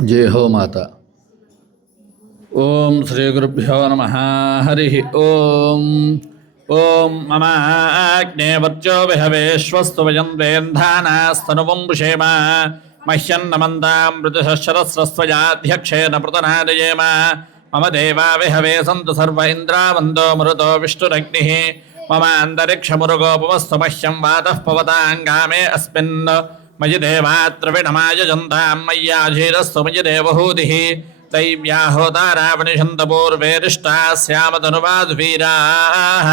जय हो माता। ओम श्री गुरुभ्यो नमः। हरि ओम। ओम मम अग्नेवत्यो विहवेश्वस्तु वयन्द्रेन्धानास्तनुवुंषेम मह्यन्नमन्तां मृतशरस्रस्वजाध्यक्षेण पृतनादयेम। मम देवा विहवे सन्तु सर्व इन्द्रावन्दो मरुतो विष्णुरग्निः। मम अन्तरिक्षमुरुगोपमस्तु मह्यं वातः पवताङ्गामे अस्मिन् मयि देवात्र विणमायजन्तां मय्याधीरस्तु मयि देवहूतिः। दैव्याहोतारावनिषन्तपूर्वेरिष्टाः स्यामतनुवाद्वीराः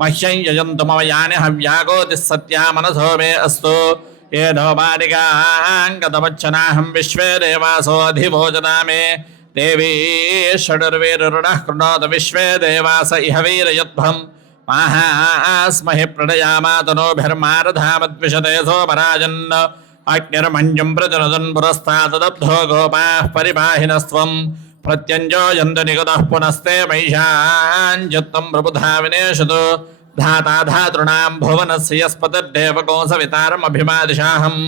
मह्यं यजन्तु मम यानि हव्यागोतिः सत्या मनसो मे अस्तु। येनो बालिकाङ्गतमच्चनाहं विश्वे देवासो अधिवोचना मे। देवी षडुर्वीरुणः कृणोत विश्वे देवास इह वीरयध्वम् माहास्महि प्रणयामातनोभिर्मारधामद्विषते सोमराजन्। अग्निर्मञ्जुं प्रजनदन् पुरस्तादब्धो गोपाः परिपाहिनस्त्वं प्रत्यञ्जो यन्तु निगतः पुनस्ते महिषाञ्जत्वं प्रबुधा विनेशतु। धाता धातॄणां भुवनस्य यस्पतिर्देवकोऽसवितारमभिमादिशाहम्।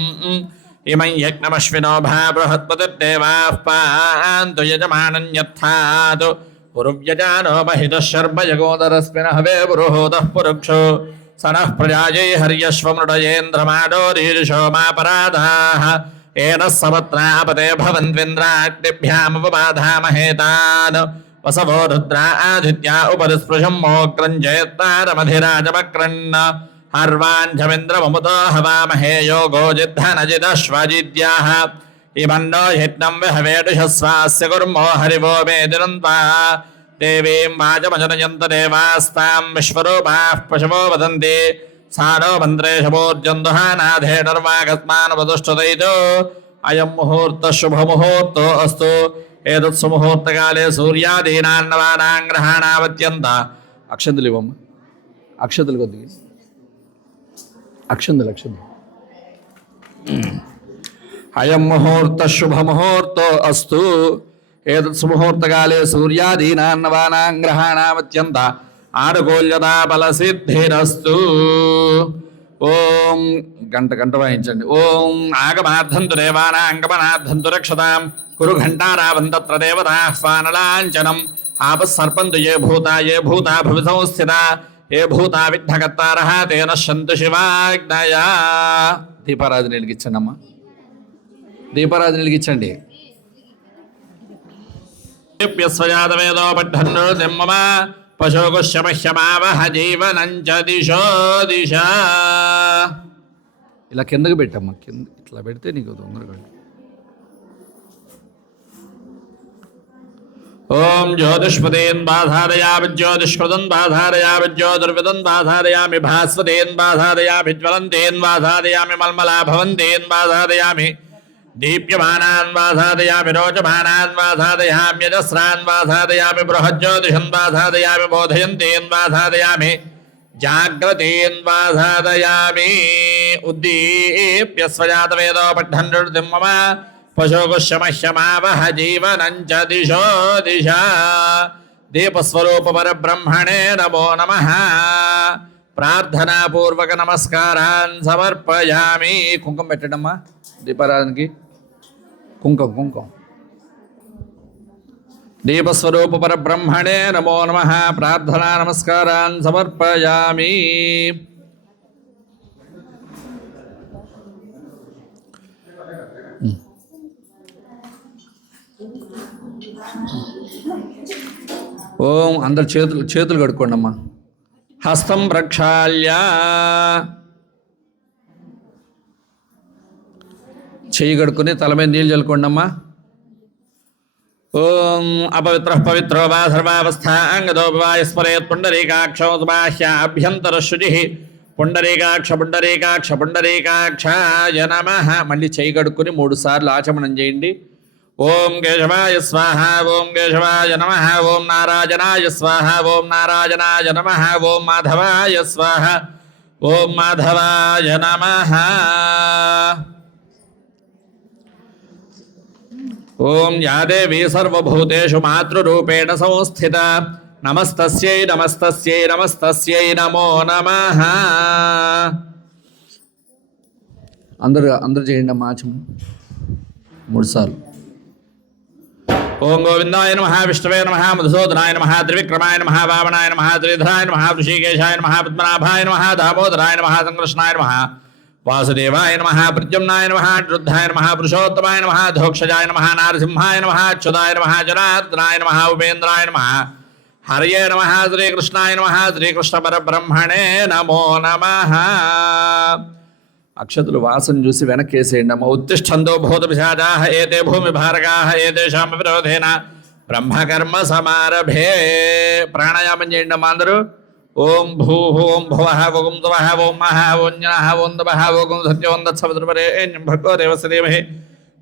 इमं यज्ञमश्विनो भा बृहत्पतिर्देवाः पान्तु यजमानं यत्थातु पुरुव्यजानो महितः शर्म यगोदरस्मिन् हवे पुरुहूतः पुरुक्षो सनः प्रजायै हर्यश्वमृडयेन्द्रमाडोरीर्षो मापराधाः। येन सवत्रापते भवन्त्विन्द्राग्निभ्यामुपबाधामहेतान्। वसवो रुद्रा आदित्या उपरिस्पृशं मोक्रं जयत्तारमधिराजमक्रन्न। हर्वाञ्झमिन्द्रममुतो हवामहे योगो जिद्धनजिदश्वजिद्याः। इमन्नो यज्ञं विहवेडुषस्वास्य कुर्मो हरिवो मेदिनन्त्वा। देवीं वाचमजनयन्त देवास्तां विश्वरूपाः पशवो वदन्ति। सानो मन्त्रेशमूर्जन्दुहानाधेनुर्वागस्मानवदुष्टदैतो। अयं मुहूर्तः शुभमुहूर्तो अस्तु। एतत्सुमुहूर्तकाले सूर्यादीनान्नवानां ग्रहाणावत्यन्त। अक्षन्तలు ఇవ్వమ్మ. అక్షతలు కొద్దిగా అక్షంతలు अयं मुहूर्तः शुभमुहूर्तो अस्तु। एतत्सुमुहूर्तकाले सूर्यादीनान्नवानां ग्रहाणामत्यन्त आनुकूल्यता बलसिद्धिरस्तु। ओम गंट गंट वाయించండి। ओम आगमार्थन्तु देवानां रक्षतां कुरु घण्टारावन्तत्र देवताह्वानलाञ्छनम्। आपस्सर्पन्तु ये भूता भुविसंस्थिता ये भूता विघ्नकर्तारः तेन शन्तु शिवाज्ञया। దీపారాధన వెలిగించండి అమ్మా, దీపారాధన వెలిగించండి। స్వజాతవేదో పఠన్ను మమ పశోగుష్యమహ్యమావహ జీవనం చ దిశో దిశ। ఇలా కిందకి పెట్టమ్మా, కింద ఇట్లా పెడితే నీకు తొందరగా। ओम ज्योतिष्पदेन बाधारयामि ज्योतिष्कृतं बाधारयामि ज्योतिर्विदं बाधारयामि भास्वतेन बाधारयामि ज्वलन्तेन बाधारयामि मल्मला भवन्तेन बाधारयामि दीप्यमानान् बाधारयामि रोचमानान् बाधारयामि यजस्रान् बाधारयामि बृहज्योतिषं बाधारयामि बोधयन्तेन बाधारयामि जाग्रतेन बाधारयामि। उद्दीप्य स्वजातवेदो पठन्नृतिं मम पशुगुष्यमह्यमावह जीवनं च दिशो दिशा। दीपस्वरूप परब्रह्मणे नमो नमः। प्रार्थनापूर्वक नमस्कारान् समर्पयामि। कुंकुम పెట్టడమ్మా దీపారాధనకి। కుంకుమ కుంకుమ। दीपस्वरूप परब्रह्मणे नमो नमः। प्रार्थना नमस्कारान् समर्पयामि। ఓం అందరు చేతులు కడుక్కోండి అమ్మా। హస్తం ప్రక్షాళ్య చెయ్యి కడుక్కొని తల మీద నీళ్ళు చల్లుకోండి అమ్మా। ఓం అపవిత్ర పవిత్రో వా సర్వావస్థాంగదో వాయస్మరేత్ పుండరీకాక్షో బాహ్యాభ్యంతర శుచి పుండరీకాక్ష పుండరీకాక్ష పుండరీకాక్షాయ నమః। మళ్ళీ చెయ్యి కడుక్కొని 3 సార్లు ఆచమనం చేయండి। ओम केशवाय स्वाहा ओम केशवाय नमः ओम नारायणाय स्वाहा ओम नारायणाय नमः ओम माधवाय स्वाहा ओम माधवाय नमः। ओम या देवी सर्वभूतेषु मातृरूपेण संस्थिता नमस्तस्यै नमस्तस्यै नमस्तस्यै नमो नमः। అందరూ చేయండి అమ్మా ఆచమనం। 3 సార్లు. ఓం గోవిందాయ నమః, విష్ణవే నమః, మధుసూదనాయ నమః, త్రివిక్రమాయ నమః, వామనాయ నమః, శ్రీధరాయ నమః, ఋషికేశాయ నమః, పద్మనాభాయ నమః, దామోదరాయ నమః, సంకృష్ణాయ నమః, వాసుదేవాయ నమః, ప్రద్యుమ్నాయ నమః, అనిరుద్ధాయ నమః, పురుషోత్తమాయ నమః, ధోక్షజాయ నమః, నారసింహాయ నమః, అచ్యుతాయ నమః, జనార్దనాయ నమః, ఉపేంద్రాయ నమః, హరయే నమః, శ్రీకృష్ణాయ నమః, శ్రీకృష్ణ పరబ్రహ్మణే నమో నమః. అక్షతులు వాసన చూసి వెనక్కేసేయండి అమ్మ. ఉత్తిష్టంతో భూత పిశాచాః ఏతే భూమి భారకాః ఏతేషాం విరోధేన బ్రహ్మకర్మ సమారభే. ప్రాణాయామం చేయండి అమ్మ అందరూ. ఓం భూః ఓం భువః ఓం తవః ఓం మహః ఓం జ్ఞాః ఓం తపః ఓం సత్యం తత్సవితుర్వరేణ్యం భర్గో దేవस्य धीमहि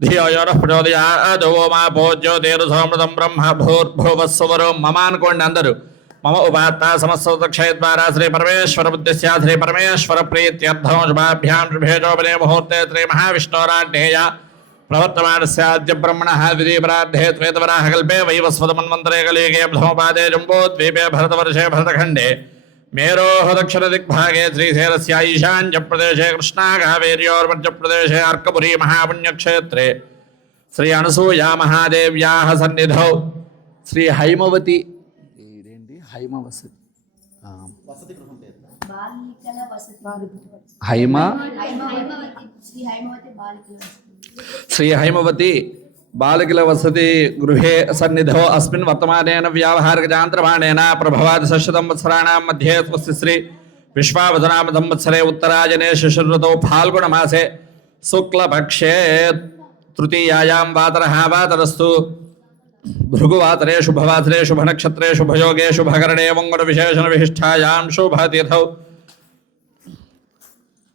ధియో యో నః ప్రచోదయాత్. ఓం ఆపో జ్యోతిర్సోమృతం బ్రహ్మ భూర్భువః స్వరం మమ అనుకోండి అందరూ. మమ ఉపాత్త సమస్తక్షయద్వారా శ్రీ పరమేశ్వర బుద్ధిస్య శ్రీ పరమేశ్వర ప్రీత్యర్థం శుభాభ్యాం శుభేజోపనే ముహూర్తే శ్రీ మహావిష్ణోరాఢ్యేయ ప్రవర్తమానస్యాద్య బ్రహ్మణః ద్వితీయపరార్ధే త్వేతవరాహ కల్పే వైవస్వతమన్వంతరే కలియుగే ప్రథమపాదే జంబోద్వీపే భరతవర్షే భరతఖండే మేరోః దక్షిణ దిగ్భాగే శ్రీశైలస్య ఈశాన్య ప్రదేశే కృష్ణా కావేర్యోర్మధ్య ప్రదేశే అర్కపురీ మహాపుణ్యక్షేత్రే శ్రీ అనసూయా మహాదేవ్యాః సన్నిధౌ శ్రీ హైమవతి హైమవసతి శ్రీ హైమవతి బాలికల వసతి గృహే సన్నిధౌ అస్మిన్ వర్తమానేన వ్యావహారికజాంత్రమాణేన ప్రభవాది సంవత్సరాణాం మధ్యే స్వస్తి శ్రీ విశ్వావసనామ సంవత్సరే ఉత్తరాయణే శిశిరఋతౌ ఫాల్గుణమాసే శుక్లపక్షే తృతీయాయాం వాతరః వాతరస్తు భృగువాతరే శుభవాసరే శుభనక్షత్రే శుభయోగే శుభకరణే మంగళ విశేషణ విశిష్టాయాం శుభతిథౌ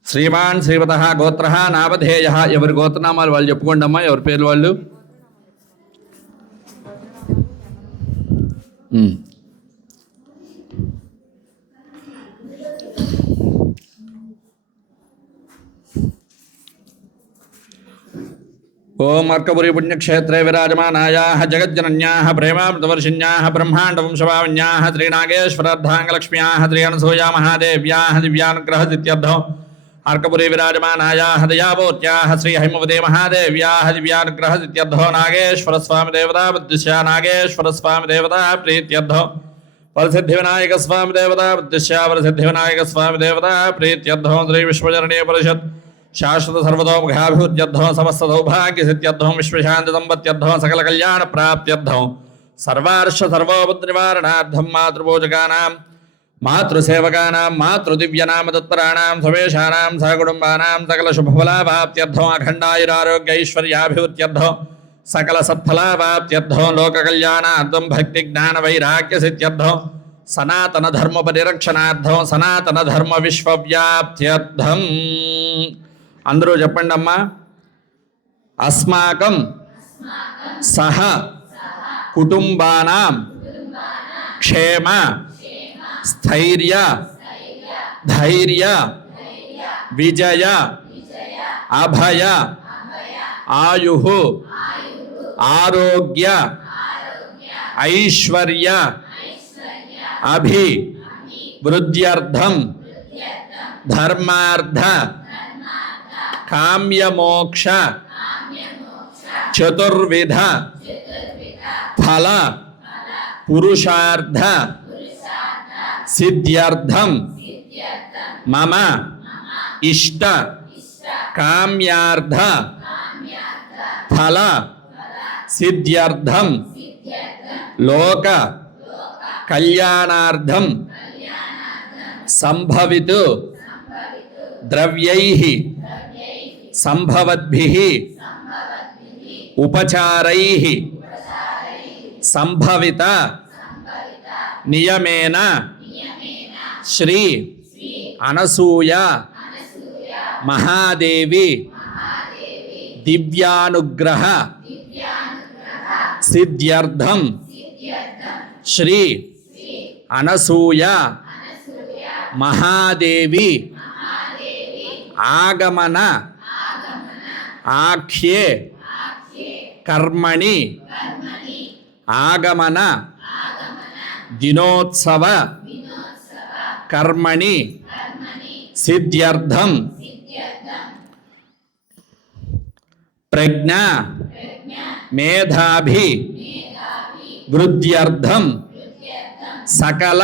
శ్రీమాన్ శ్రీమతః గోత్రః నామధేయః. ఎవరి గోత్రనామాలు వాళ్ళు చెప్పుకోండి అమ్మా, ఎవరి పేర్లు వాళ్ళు. ఓం అర్కపురి పుణ్యక్షేత్రే విరాజమానాయాః జగజ్జనన్యాః ప్రేమామృతవర్షిణ్యాః బ్రహ్మాండవంశభావన్యాః శ్రీనాగేశ్వరార్ధాంగలక్ష్మ్యాః శ్రీ అనసూయా మహాదేవ్యాః దివ్యానుగ్రహసిద్ధ్యర్థం అర్కపురి విరాజమానాయాః దయామూర్త్యాః శ్రీ హైమవతే మహాదేవ్యాః దివ్యానుగ్రహసిద్ధ్యర్థం నాగేశ్వరస్వామి దేవతా బుద్ధిశ్యా నాగేశ్వరస్వామి దేవతా ప్రీత్యర్థం వరసిద్ధి వినాయక స్వామి దేవతా బుద్ధిశ్యా వరసిద్ధి వినాయక స్వామి దేవతా ప్రీత్యర్థం శ్రీ విశ్వజననీయ పరిషత్ శాశ్వత సర్వతోముఖాభివృద్ధ్యర్థం సమస్త సౌభాగ్య సిద్ధ్యర్థం విశ్వశాంతి సంపత్త్యర్థం సకల కళ్యాణ ప్రాప్త్యర్థం సర్వార్ష సర్వోపద్ర నివారణార్థం మాతృపూజకానాం మాతృసేవకానాం మాతృదివ్యనామదత్తరాణాం సవేషానాం సహకుటుంబానాం సకల శుభఫలాభాప్త్యర్థం అఖండాయురారోగ్యైశ్వర్యాభివృద్ధ్యర్థం సకల సత్ఫలాభాప్త్యర్థం లోక కళ్యాణార్థం భక్తి జ్ఞాన వైరాగ్య సిద్ధ్యర్థం సనాతన ధర్మ పరిరక్షణార్థం సనాతన ధర్మ విశ్వవ్యాప్త్యర్థం. అందరూ చెప్పండి అమ్మా. అస్మాకం సహ కుటుంబానాం క్షేమ స్థైర్య ధైర్య విజయ అభయ ఆయుః ఆరోగ్య ఐశ్వర్య అభివృద్ధ్యర్థం ధర్మార్థ కామ్యమోక్ష చతుర్విధ ఫల పురుషార్థ సిద్ధ్యర్థం మమ ఇష్ట కామ్యార్థ ఫల సిద్ధ్యర్థం లోక కళ్యాణార్థం సంభవితు ద్రవ్యైః సంభవద్భిః ఉపచారైః సంభవిత నియమేన శ్రీ అనసూయ మహాదేవి దివ్యానుగ్రహ సిద్ధ్యర్థం శ్రీ అనసూయ మహాదేవి ఆగమన ఆఖ్యే కర్మణి ఆగమన దినోత్సవ కర్మణి సిద్ధ్యర్థం ప్రజ్ఞ మేధాభి వృద్ధ్యర్థం సకల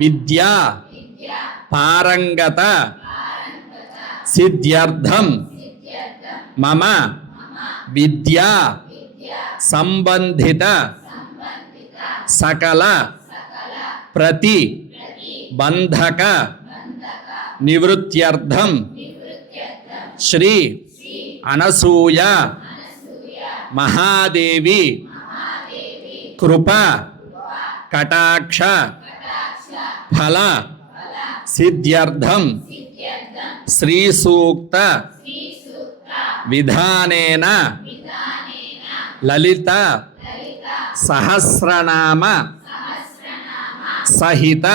విద్యా పారంగత సిద్ధ్యర్థం మమ విద్యా సంబంధిత సకల ప్రతి బంధక నివృత్త్యర్థం శ్రీ అనసూయ మహాదేవి కృప కటాక్ష ఫల సిద్ధ్యర్థం శ్రీ సూక్త విధానేన లలిత సహస్రనామ సహిత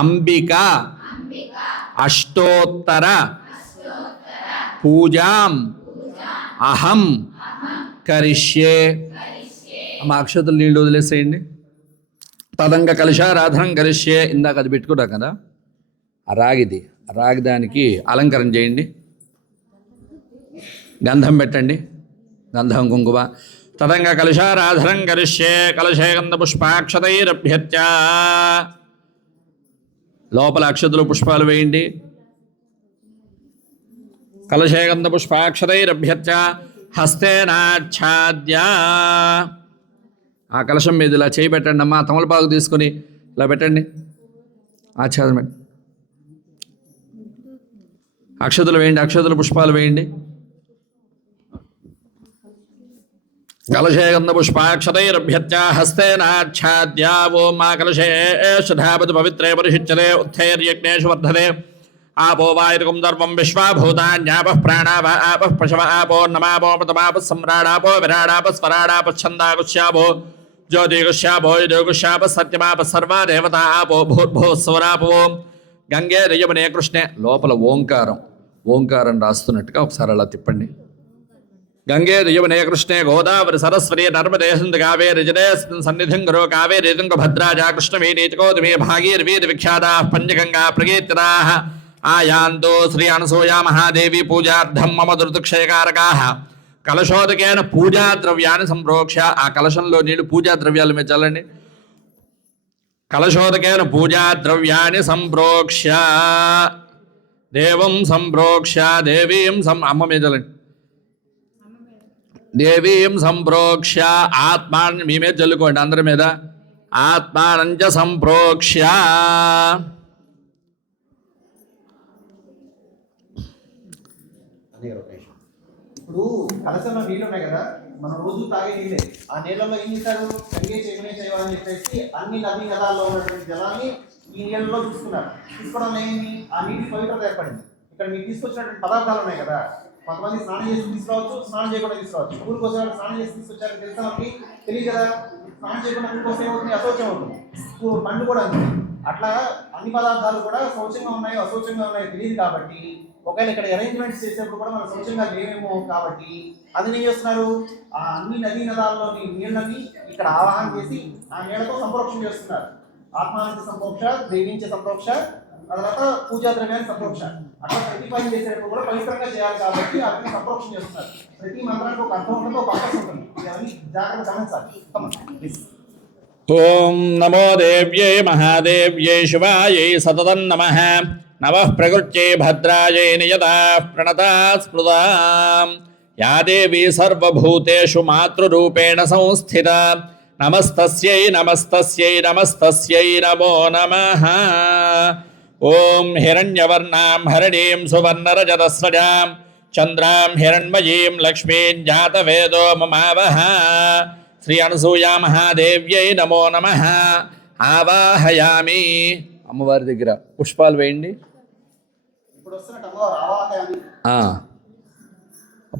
అంబికా అష్టోత్తర పూజాం అహం కరిష్యే. మా అక్షతలు నీళ్ళు వదిలేసేయండి. తదంగ కలశారాధనం కరిష్యే. ఇందాక అది పెట్టుకుంటా కదా, ఆ రాగిది, ఆ రాగి దానికి అలంకరణ చేయండి. గంధం పెట్టండి, గంధం కుంకుమ. తదంగ కలశారాధనం కరిష్యే. కలశే గంధ పుష్పాక్షతైరభ్యత్య. లోపల అక్షతులు పుష్పాలు వేయండి. కలశే గంధ పుష్పాక్షతైరభ్యత్య హస్తేనాచ్ఛాద్య. ఆ కలశం మీద ఇలా చేయి పెట్టండి అమ్మా. తమలపాకు తీసుకొని ఇలా పెట్టండి, ఆచ్ఛాదన పెట్టండి. అక్షతులు వేయండి, అక్షతులు పుష్పాలు వేయండి. కలశే గంధ పుష్పాక్షతైరభ్యత్య హస్తేనాచ్ఛాద్య. ఓం మా కలశే శ్రద్ధాపతి పవిత్రే పరిశుచ్యతే ఉత్తైర్యజ్ఞేషు వర్ధతే. ఆపో వాయుకం దర్వం విశ్వాభూతాన్యాపః ప్రాణావ ఆపః పశవ ఆపో నమాపో ప్రతమాపः సమ్రాడాపో విరాడాపः స్వరాడాపः ఛందాగుష్యాపో జ్యోతిగుష్యాపో యోగుష్యాపः సత్యమాపः సర్వా దేవతా ఆపో భూర్భువస్సువరాపో. గంగే యమునే కృష్ణే. లోపల ఓంకారం రాస్తున్నట్టుగా ఒకసారి అలా తిప్పండి. గంగే యమునే కృష్ణే గోదావరి సరస్వతి నర్మదే సింధు కావేరి జలేస్మిన్ సన్నిధిం కురు కావేరి తుంగభద్రాజా కృష్ణవేణీ చకోదమే భాగీరవీతి విఖ్యాతాః పంచగంగా ప్రకీర్తితాః. ఆయాంతో శ్రీ అనసూయ మహాదేవి పూజార్థం మమ దుర్దుక్షయకారకాః. కలశోదకేన పూజా ద్రవ్యాన్ని సంప్రోక్ష. ఆ కలశంలో నీళ్ళు పూజా ద్రవ్యాల మీద చల్లండి. కలశోదకేన పూజా ద్రవ్యాన్ని సంప్రోక్ష దేవం సంప్రోక్ష దేవీం అమ్మ మీద చల్లండి. దేవీం సంప్రోక్ష ఆత్మాన్ని మీ మీద చల్లుకోండి, అందరి మీద. ఆత్మానంచ సంప్రోక్ష. ఇప్పుడు కలసంలో నీళ్ళు ఉన్నాయి కదా, మనం రోజు తాగే నీళ్ళే. ఆ నీళ్ళలో ఏం చేశారు, కడిగే చెవినే చేయమని చెప్పేసి అన్ని నదీ నదాల్లో ఉన్నటువంటి జలాన్ని ఈ నీళ్ళలో తీసుకోవడం ఏంటి, ఆ నీటి పవిత్రత ఏర్పడింది. ఇక్కడ మీకు తీసుకొచ్చినటువంటి పదార్థాలు ఉన్నాయి కదా, కొంతమంది స్నానం చేసి తీసుకురావచ్చు, స్నానం చేయకుండా తీసుకురావచ్చు. ఊరికి వచ్చేవాళ్ళు స్నానం చేసి తీసుకొచ్చారని తెలుసా మనకి తెలియదు కదా. స్నానం చేయకుండా ఊరికి వస్తే ఏమవుతుంది, అశౌచం అవుతుంది. పండు కూడా అంతే. అట్లా అన్ని పదార్థాలు కూడా శౌచంగా ఉన్నాయో అశౌచంగా ఉన్నాయో తెలియదు. కాబట్టి ఒకవేళ ఇక్కడ అరేంజ్మెంట్స్ చేసేప్పుడు కూడా మన శౌచంగా లేవేమో. కాబట్టి అది ఏం చేస్తున్నారు, ఆ అన్ని నదీ నదాల్లోని నీళ్ళని ఇక్కడ ఆవాహన చేసి ఆ నీళ్ళతో సంప్రోక్షణ చేస్తున్నారు. ఆత్మానంద సంప్రోక్ష, దేవించే సంప్రోక్ష, తర్వాత పూజా ద్రవ్యాన్ని సంప్రోక్ష. అట్లా ప్రతి పని చేసేటప్పుడు కూడా పవిత్రంగా చేయాలి. కాబట్టి అతన్ని సంప్రోక్షణ చేస్తున్నారు. ప్రతి మంత్రానికి ఒక అర్థం ఉంటుంది, ఒక పర్పస్ ఉంటుంది. ఇవన్నీ జాగ్రత్త గమనించాలి. ఓం నమో దేవ్యై మహాదేవ్యై శివాయై సతతం నమః. నమః ప్రకృత్యై భద్రాయై నియతాః ప్రణతా స్మృతా. యా దేవీ సర్వభూతేషు మాతృరూపేణ సంస్థితా. నమస్తస్యై నమస్తస్యై నమస్తస్యై నమో నమః. ఓం హిరణ్యవర్ణాం హరిణీం సువర్ణరజతస్రజాం చంద్రాం హిరణ్మయీం లక్ష్మీం జాతవేదో మమావహ. శ్రీ అనసూయా మహాదేవ్యై నమో నమః. ఆవాహయామి. అమ్మవారి దగ్గర పుష్పాలు వేయండి.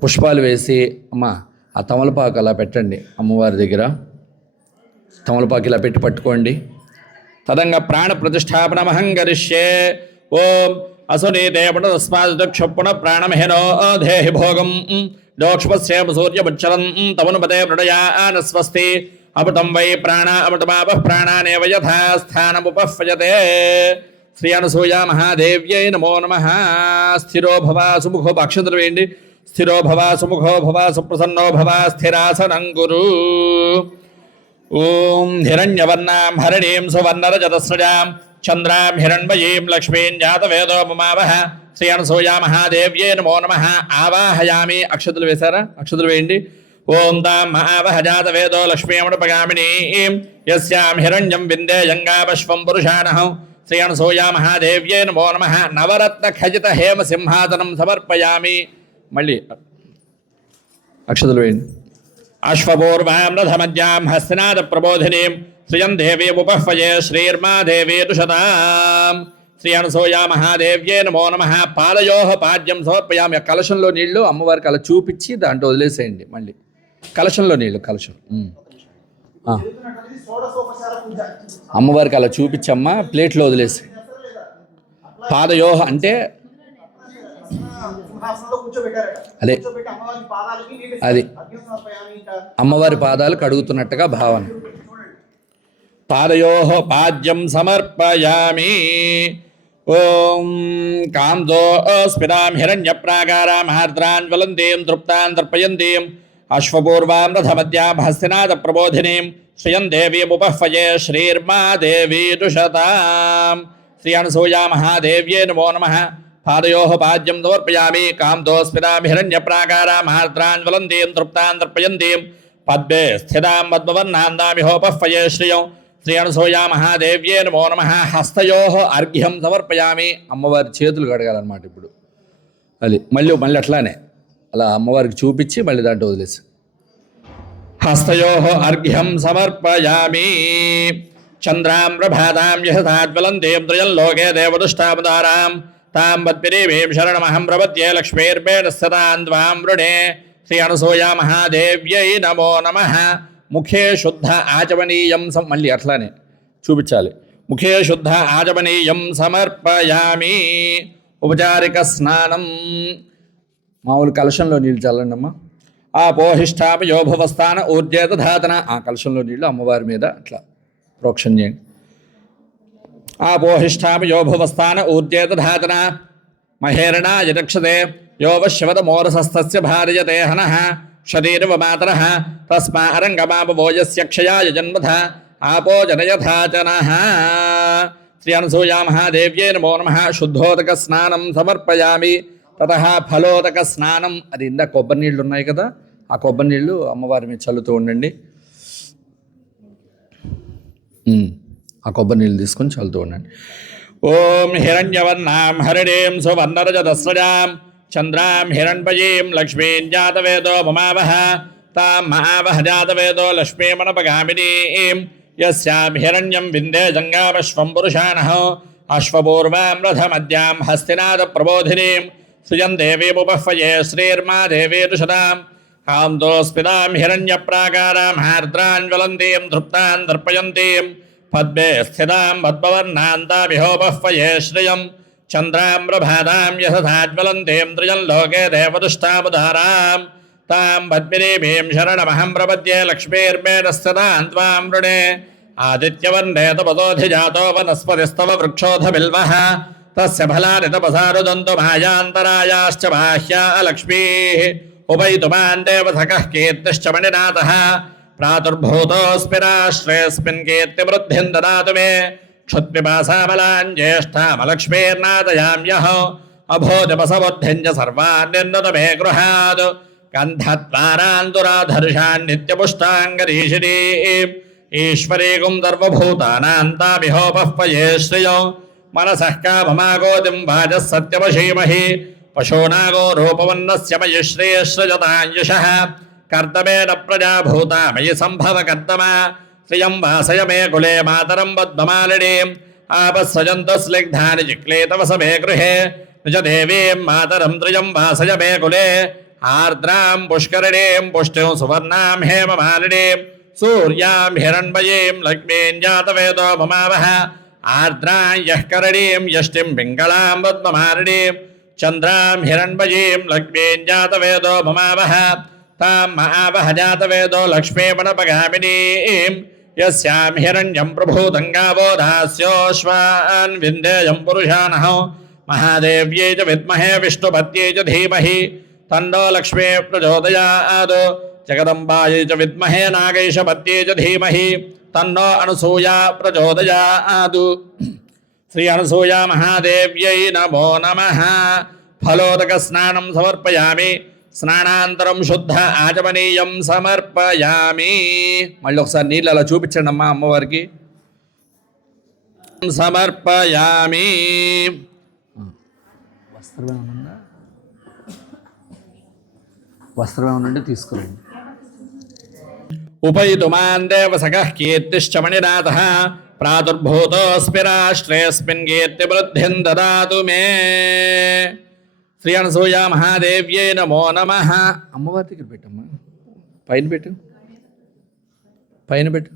పుష్పాలు వేసి అమ్మ ఆ తమలపాకు అలా పెట్టండి. అమ్మవారి దగ్గర తమలపాకు ఇలా పెట్టి పట్టుకోండి. తదంగ ప్రాణ ప్రతిష్టాపనమహం కరిష్యే. ఓం అసునీతే పునఃస్మాదుక్షుణ ప్రాణమహినో దేహి భోగం దోక్ష్మస్యేమ సూర్యముచ్చరం తమనుపదే మృడయాన స్వస్తి. అమృతం వై ప్రాణ అమృతమాపః ప్రాణానేవ యథా స్థానముపహ్వయతే. శ్రీ అనసూయ మహాదేవ్యై నమో నమః. స్థిరో భవ సుముఖో అక్షంతలు వేయండి. స్థిరో భవ సుముఖో భవ సుప్రసన్నో భవ స్థిరాసనం కురు. ఓం హిరణ్యవర్ణాం హరిణీం సువర్ణరజతస్రజాం చంద్రాం హిరణ్మయీం లక్ష్మీం జాతవేదో మమావహ శ్రీ అనసూయ మహాదేవ్యే నమో నమః. ఆవాహయామి. అక్షతులు వేశారా? అక్షతులు వేయండి. ఓం తాం మహావహ జాతవేదో లక్ష్మీమణుపగామినీం యస్యాం హిరణ్యం విందేయంగాపశ్వం పురుషాణః శ్రీ అనసూయ మహాదేవ్యే నమో నమః. నవరత్న ఖజిత హేమ సింహాసనం సమర్పయామి. మళ్ళీ అక్షతులు వేయండి. అశ్వపూర్వాం రథమధ్యాం హస్తినాద ప్రబోధినీం శ్రియం దేవీముపహ్వయే శ్రీర్మా దేవీరుషతాం శ్రీ అనసూయ మహాదేవ్యే నమో నమః. పాలయోహ పాద్యం సమర్పయామి. ఆ కలశంలో నీళ్లు అమ్మవారికి అలా చూపించి దాంట్లో వదిలేసేయండి. మళ్ళీ కలశంలో నీళ్లు కలశం జరుగుతున్నటువంటిది షోడశోపచార పూజ. అమ్మవారికి అలా చూపించమ్మ ప్లేట్లో వదిలేసి. పాదయోహ అంటే సింహాసనంలో కూర్చోబెట్టారట. అదే. కూర్చోబెట్టి అమ్మవారి పాదాలకి నీళ్ళు అది. అర్ఘ్యం సమర్పయామి. ఇంకా అమ్మవారి పాదాలు కడుగుతున్నట్టుగా భావన. పాదయోః పాద్యం సమర్పయామి. ఓం కాందోస్మితాం హిరణ్యప్రాకారాం ఆర్ద్రాన్ జ్వలంతీం తృప్తాన్ తర్పయంతీం అశ్వపూర్వాం రథమధ్యాం హస్తినాద ప్రబోధినీం శ్రియం దేవీముపహ్వయే శ్రీర్మా దేవీరుషతాం శ్రీ అనసూయ మహాదేవ్యే నమో నమః. పాదయోః పాద్యం సమర్పయామి. కాందోస్మితాం హిరణ్యప్రాకారాం ఆర్ద్రాన్ జ్వలంతీం తృప్తాన్ తర్పయంతీం పద్మే స్థితాం పద్మవర్ణాం దామిహోపహ్వయే శ్రియం శ్రీ అనసూయ మహాదేవ్యే నమో నమః. హస్తయోః అర్ఘ్యం సమర్పయామి. అమ్మవారి చేతులు కడగాలన్నమాట ఇప్పుడు. అది మళ్ళీ అట్లానే అలా అమ్మవారికి చూపించి మళ్ళీ దాంట్లో వదిలేసి. హస్తయోః అర్ఘ్యం సమర్పయామి. చంద్రాం ప్రభాతాం యశతాజ్వలంతీం త్రయం లోకే దేవదుష్టాముదారాం తాం పద్మినీమీం శరణమహం ప్రపద్యే లక్ష్మీర్మేణ స్థితాం త్వాం వృణే శ్రీ అనసూయ మహాదేవ్యై నమో నమః. ముఖే శుద్ధ ఆచమనీయం మళ్ళీ అట్లానే చూపించాలి. ముఖే శుద్ధ ఆచమనీయం సమర్పయామి. ఉపచారిక స్నానం. మామూలు కలశంలో నీళ్ళు చల్లండి అమ్మ. ఆ పోహిష్టాప యోభవస్థాన ఊర్జేత ధాతన. ఆ కలశంలో నీళ్ళు అమ్మవారి మీద అట్లా ప్రోక్షణ చేయండి. ఆ పోహిష్టాప యోభవస్థాన ఊర్జేత ధాతన మహేరణా యదక్షతే యోవశవద మోరసస్తస్య భార్యతే హనః శరీరవ మాతరః తస్మా అరంగమాపభోజస్య క్షయాయ జన్మథ ఆపో జనయథాచనః. శ్రీ అనసూయ మహాదేవ్యే నమో నమః. శుద్ధోదక స్నానం సమర్పయామి. తతః ఫలోదక స్నానం. అది ఇందా కొబ్బరి నీళ్ళు ఉన్నాయి కదా, ఆ కొబ్బరి నీళ్ళు అమ్మవారి మీద చల్లుతూ ఉండండి. ఆ కొబ్బరి నీళ్ళు తీసుకొని చల్లుతూ ఉండండి. ఓం హిరణ్యవర్ణాం హరిణీం సువర్ణరజతస్రజాం చంద్రాం హిరణ్మయీం లక్ష్మీం జాతవేదో మమావహ తాం మహావహ జాతవేదో లక్ష్మీమణపగామినీం యస్యాం హిరణ్యం విందేజంగాపశ్వం పురుషాణః అశ్వపూర్వాం రథమధ్యాం హస్తినాద ప్రబోధినీం శ్రియం దేవీముపహ్వయే శ్రీర్మా దేవీరుషతాం కాందోస్మితాం హిరణ్యప్రాకారాం ఆర్ద్రాన్ జ్వలంతీం తృప్తాన్ తర్పయంతీం పద్మే స్థితాం పద్మవర్ణాం తామిహోపహ్వయే శ్రియం చంద్రాం ప్రభాతాం యశతాజ్వలంతీం త్రయం లోకే దేవదుష్టాముదారాం తాం పద్మినీమీం శరణమహం ప్రపద్యే లక్ష్మీర్మేణ స్థితాం త్వాం వృణే ఆదిత్యవర్ణే తపసోధిజాతో వనస్పతిస్తవ వృక్షోధ బిల్వః తస్య ఫలాని తపసారుదంతు మాయాంతరాయాశ్చ బాహ్యా లక్ష్మీః ఉపైతుమాన్ దేవసఖః కీర్తిశ్చ మణినాథః ప్రాతుర్భూతోऽస్మి రాష్ట్రేऽస్మిన్ కీర్తివృద్ధిం దదాతు మే క్షుత్పిపాసామలాన్ జ్యేష్ఠామలక్ష్మీర్నాదయామ్యః అభోజపసబుద్ధిం చ సర్వాన్ నిర్నుత మే గృహాద్ గంధద్వారాంతురాధర్షాన్ నిత్యపుష్టాంగరీషిణీం ఈశ్వరీగుం సర్వభూతానాం తామిహోపహ్వయే శ్రియం మనసః కామమాగోతిం వాజः సత్యవశీమహి పశూనాగో రూపవన్నస్య మయి శ్రేయశ్రజతాం యశః కర్తమేన ప్రజాభూతా మయి సంభవ కర్తమా శ్రియం వాసయ మే కులే మాతరం పద్మమాలినీం ఆపస్సజంతు స్నిగ్ధాని చిక్లేతవస మే గృహే నిజదేవీం మాతరం త్రియం వాసయ మే కులే ఆర్ద్రాం పుష్కరిణీం పుష్టిం సువర్ణాం హేమమాలినీం సూర్యాం హిరణ్మయీం లక్ష్మీం జాతవేదో మమావహ ఆర్ద్రాం యః కరణీం యష్టిం పింగళాం పద్మమాలినీం చంద్రాం హిరణ్మయీం లక్ష్మీం జాతవేదో మమావహ తాం మహావహ జాతవేదో లక్ష్మీమణపగామినీం యస్యాం హిరణ్యం ప్రభూతం గావో దాస్యోశ్వాన్ విందేయం పురుషాణః మహాదేవ్యై చ విద్మహే విష్ణుపత్యై చ ధీమహి तन्नो लक्ष्मी प्रचोदयात् जगदम्बायै च विद्महे नागैशपत्यै च धीमहि तन्नो अनसूया प्रचोदयात् श्री अनसूया महादेव्यै नमो नमः फलोदक स्नानं समर्पयामि स्नानान्तरं शुद्ध आचमनीयं समर्पयामि మళ్ళీ ఒకసారి నీళ్ళు అలా చూపించండి అమ్మా అమ్మవారికి సమర్పయామి వస్త్రం ఏమన్నా తీసుకురండి ఉపయుతుమాన్ దేవసఖః కీర్తిశ్చ మణినాథః ప్రాదుర్భూతోऽస్మి రాష్ట్రేऽస్మిన్ కీర్తివృద్ధిం దదాతు మే శ్రీ అనసూయా మహాదేవ్యై నమో నమః అమ్మవారి దగ్గర పెట్టమ్మా పైన పెట్టు పైన పెట్టు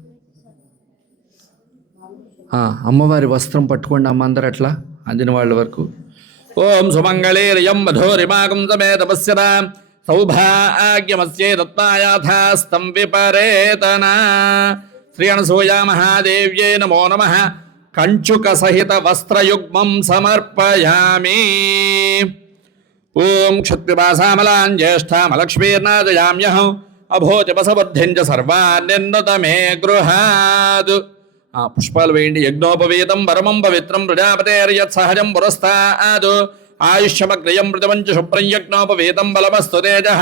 అమ్మవారి వస్త్రం పట్టుకోండి అమ్మ అందరు అట్లా అందిన వాళ్ళ వరకు ఓం సుమంగళేర్యం మధురిమాగం సమేతపస్యత సౌభాగ్యమస్యై దత్తాయాథాస్తం విపరేతన శ్రీ అనసూయా మహాదేవ్యై నమో నమః కంచుక సహిత వస్త్రయుగ్మం సమర్పయామి ఓం క్షత్పిపాసామలాం జ్యేష్ఠామలక్ష్మీర్నాదయామ్యహం అభోజపసబుద్ధిం చ సర్వాన్ నిర్నుత మే గృహాద్ పుష్పాలు వేయండి యజ్ఞోపవీతం పరమం పవిత్రం ప్రజాపతేర్యత్ సహజం పురస్తాద్ ఆయుష్యమగ్రయం మృతమంచ శుభ్రం యజ్ఞోపవీతం బలమస్తు తేజః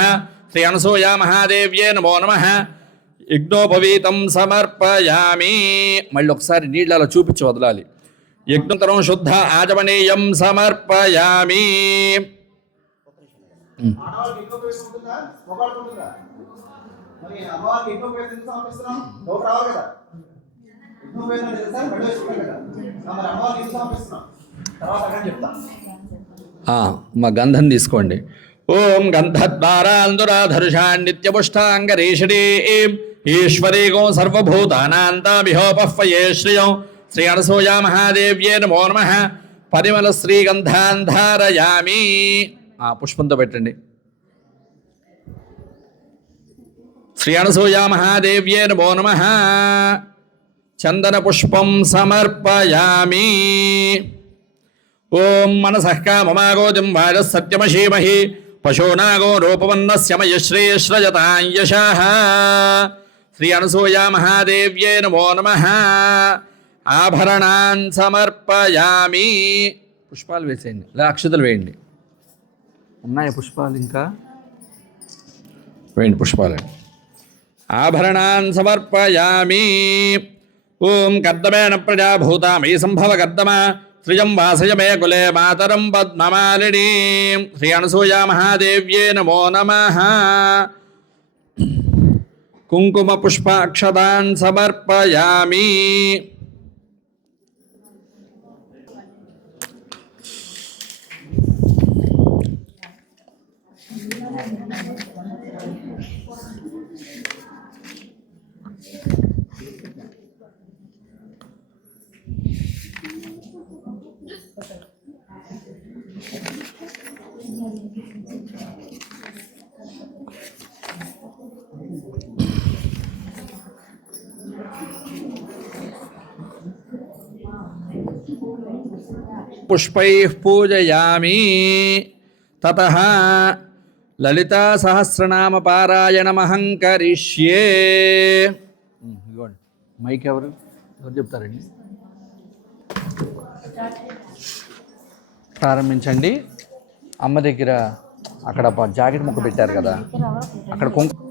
శ్రీ అనసూయా మహాదేవ్యే నమో నమః యజ్ఞోపవీతం సమర్పయామి మళ్ళీ ఒకసారి నీళ్ళు అలా చూపించి వదలాలి యజ్ఞోత్తరం శుద్ధ ఆచమనీయం సమర్పయామి ఆడవాళ్ళకి యజ్ఞోపవేతం ఉంటుందా మగవాళ్ళకి ఉంటుందా మరి అమ్మవారికి యజ్ఞోపవేతం ఎందుకు సమర్పిస్తున్నాం డౌట్ రావాలి కదా యజ్ఞోపవేతం అంటే తెలుసా మెడ వేసుకుంటాం కదా మరి అమ్మవారికి ఎందుకు సమర్పిస్తున్నాం తర్వాత అక్కడ చెప్తా మా గంధం తీసుకోండి ఓం గంధద్వారాందురాధరుషాన్ నిత్యపుష్టాంగరీషిణీ ఈశ్వరీగో సర్వభూతానాంతాభిహోపహ్వయే శ్రియం శ్రీ అనసూయా మహాదేవ్యే నమో నమః పరిమళ శ్రీగంధాన్ ధారయామి పుష్పంతో పెట్టండి శ్రీ అనసూయా మహాదేవ్యే నమో నమః చందన పుష్పం సమర్పయామి ఓం మనసః కామమాగోదిం వాజः సత్యమశీమహి పశూనాగో రూపవన్నస్య మయశ్రేశ్రజతాం యశః శ్రీ అనసూయా మహాదేవ్యే నమో నమః ఆభరణాన్ సమర్పయామి పుష్పాలు వేసేయండి లేదా అక్షతలు వేయండి ఉన్నాయి పుష్పాలు ఇంకా వేయండి పుష్పాలు ఆభరణాన్ సమర్పయామి ఓం కర్దమేన ప్రజాభూతామయీ సంభవ కర్దమ శ్రియం వాసయ మే కులే మాతరం పద్మమాలినీ శ్రీ అనసూయా మహాదేవ్యే నమో నమః కుంకుమ పుష్పాక్షతాన్ సమర్పయామి పుష్పైః పూజయామి తతః లలితా సహస్రనామ పారాయణమహం కరిష్యే ఇదిగోండి మైక్ ఎవరు చెప్తారండి ప్రారంభించండి అమ్మ దగ్గర అక్కడ జాకెట్ ముక్క పెట్టారు కదా అక్కడ కుంకుమ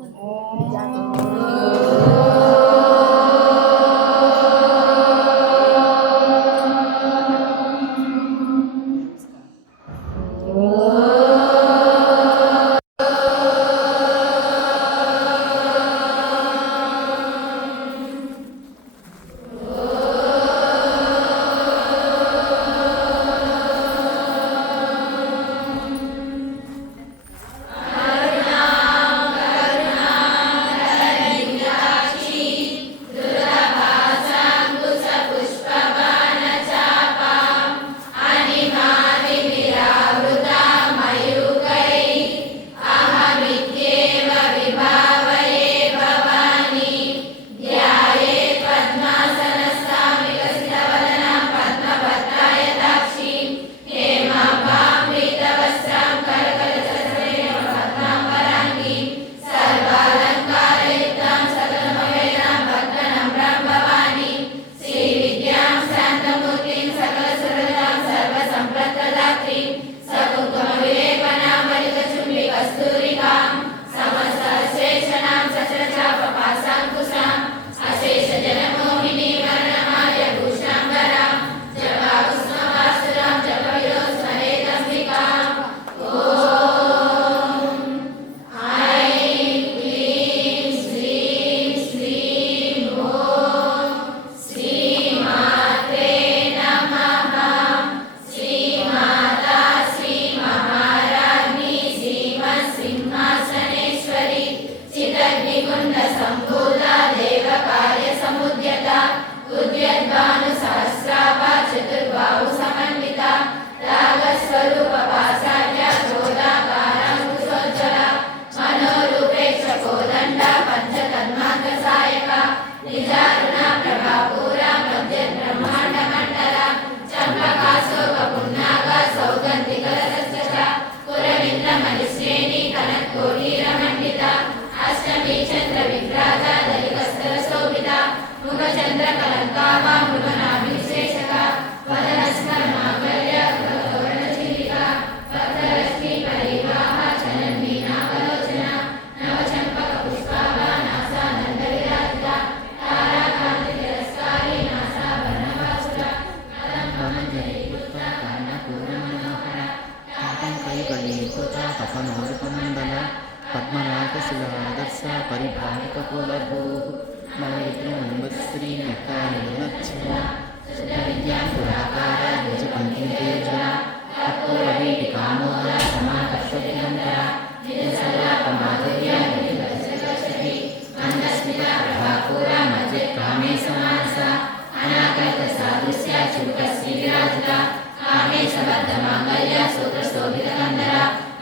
పపనోపమండల పద్మనాభశిలాదర్శ పరిభావితకులభూః మమ విద్రోణశ్రీ నిత్యానురాకార నిజపంచం తేజన కర్పూరవీటికామోద సమాకర్షవ్యంకర మందస్మితప్రభాకూర మధ్యకామే సమాస అనాకలిత సాదృశ్య చురుకశ్రీరాజిత కామేశబద్ధమాంగళ్య సూత్రశోభితకందర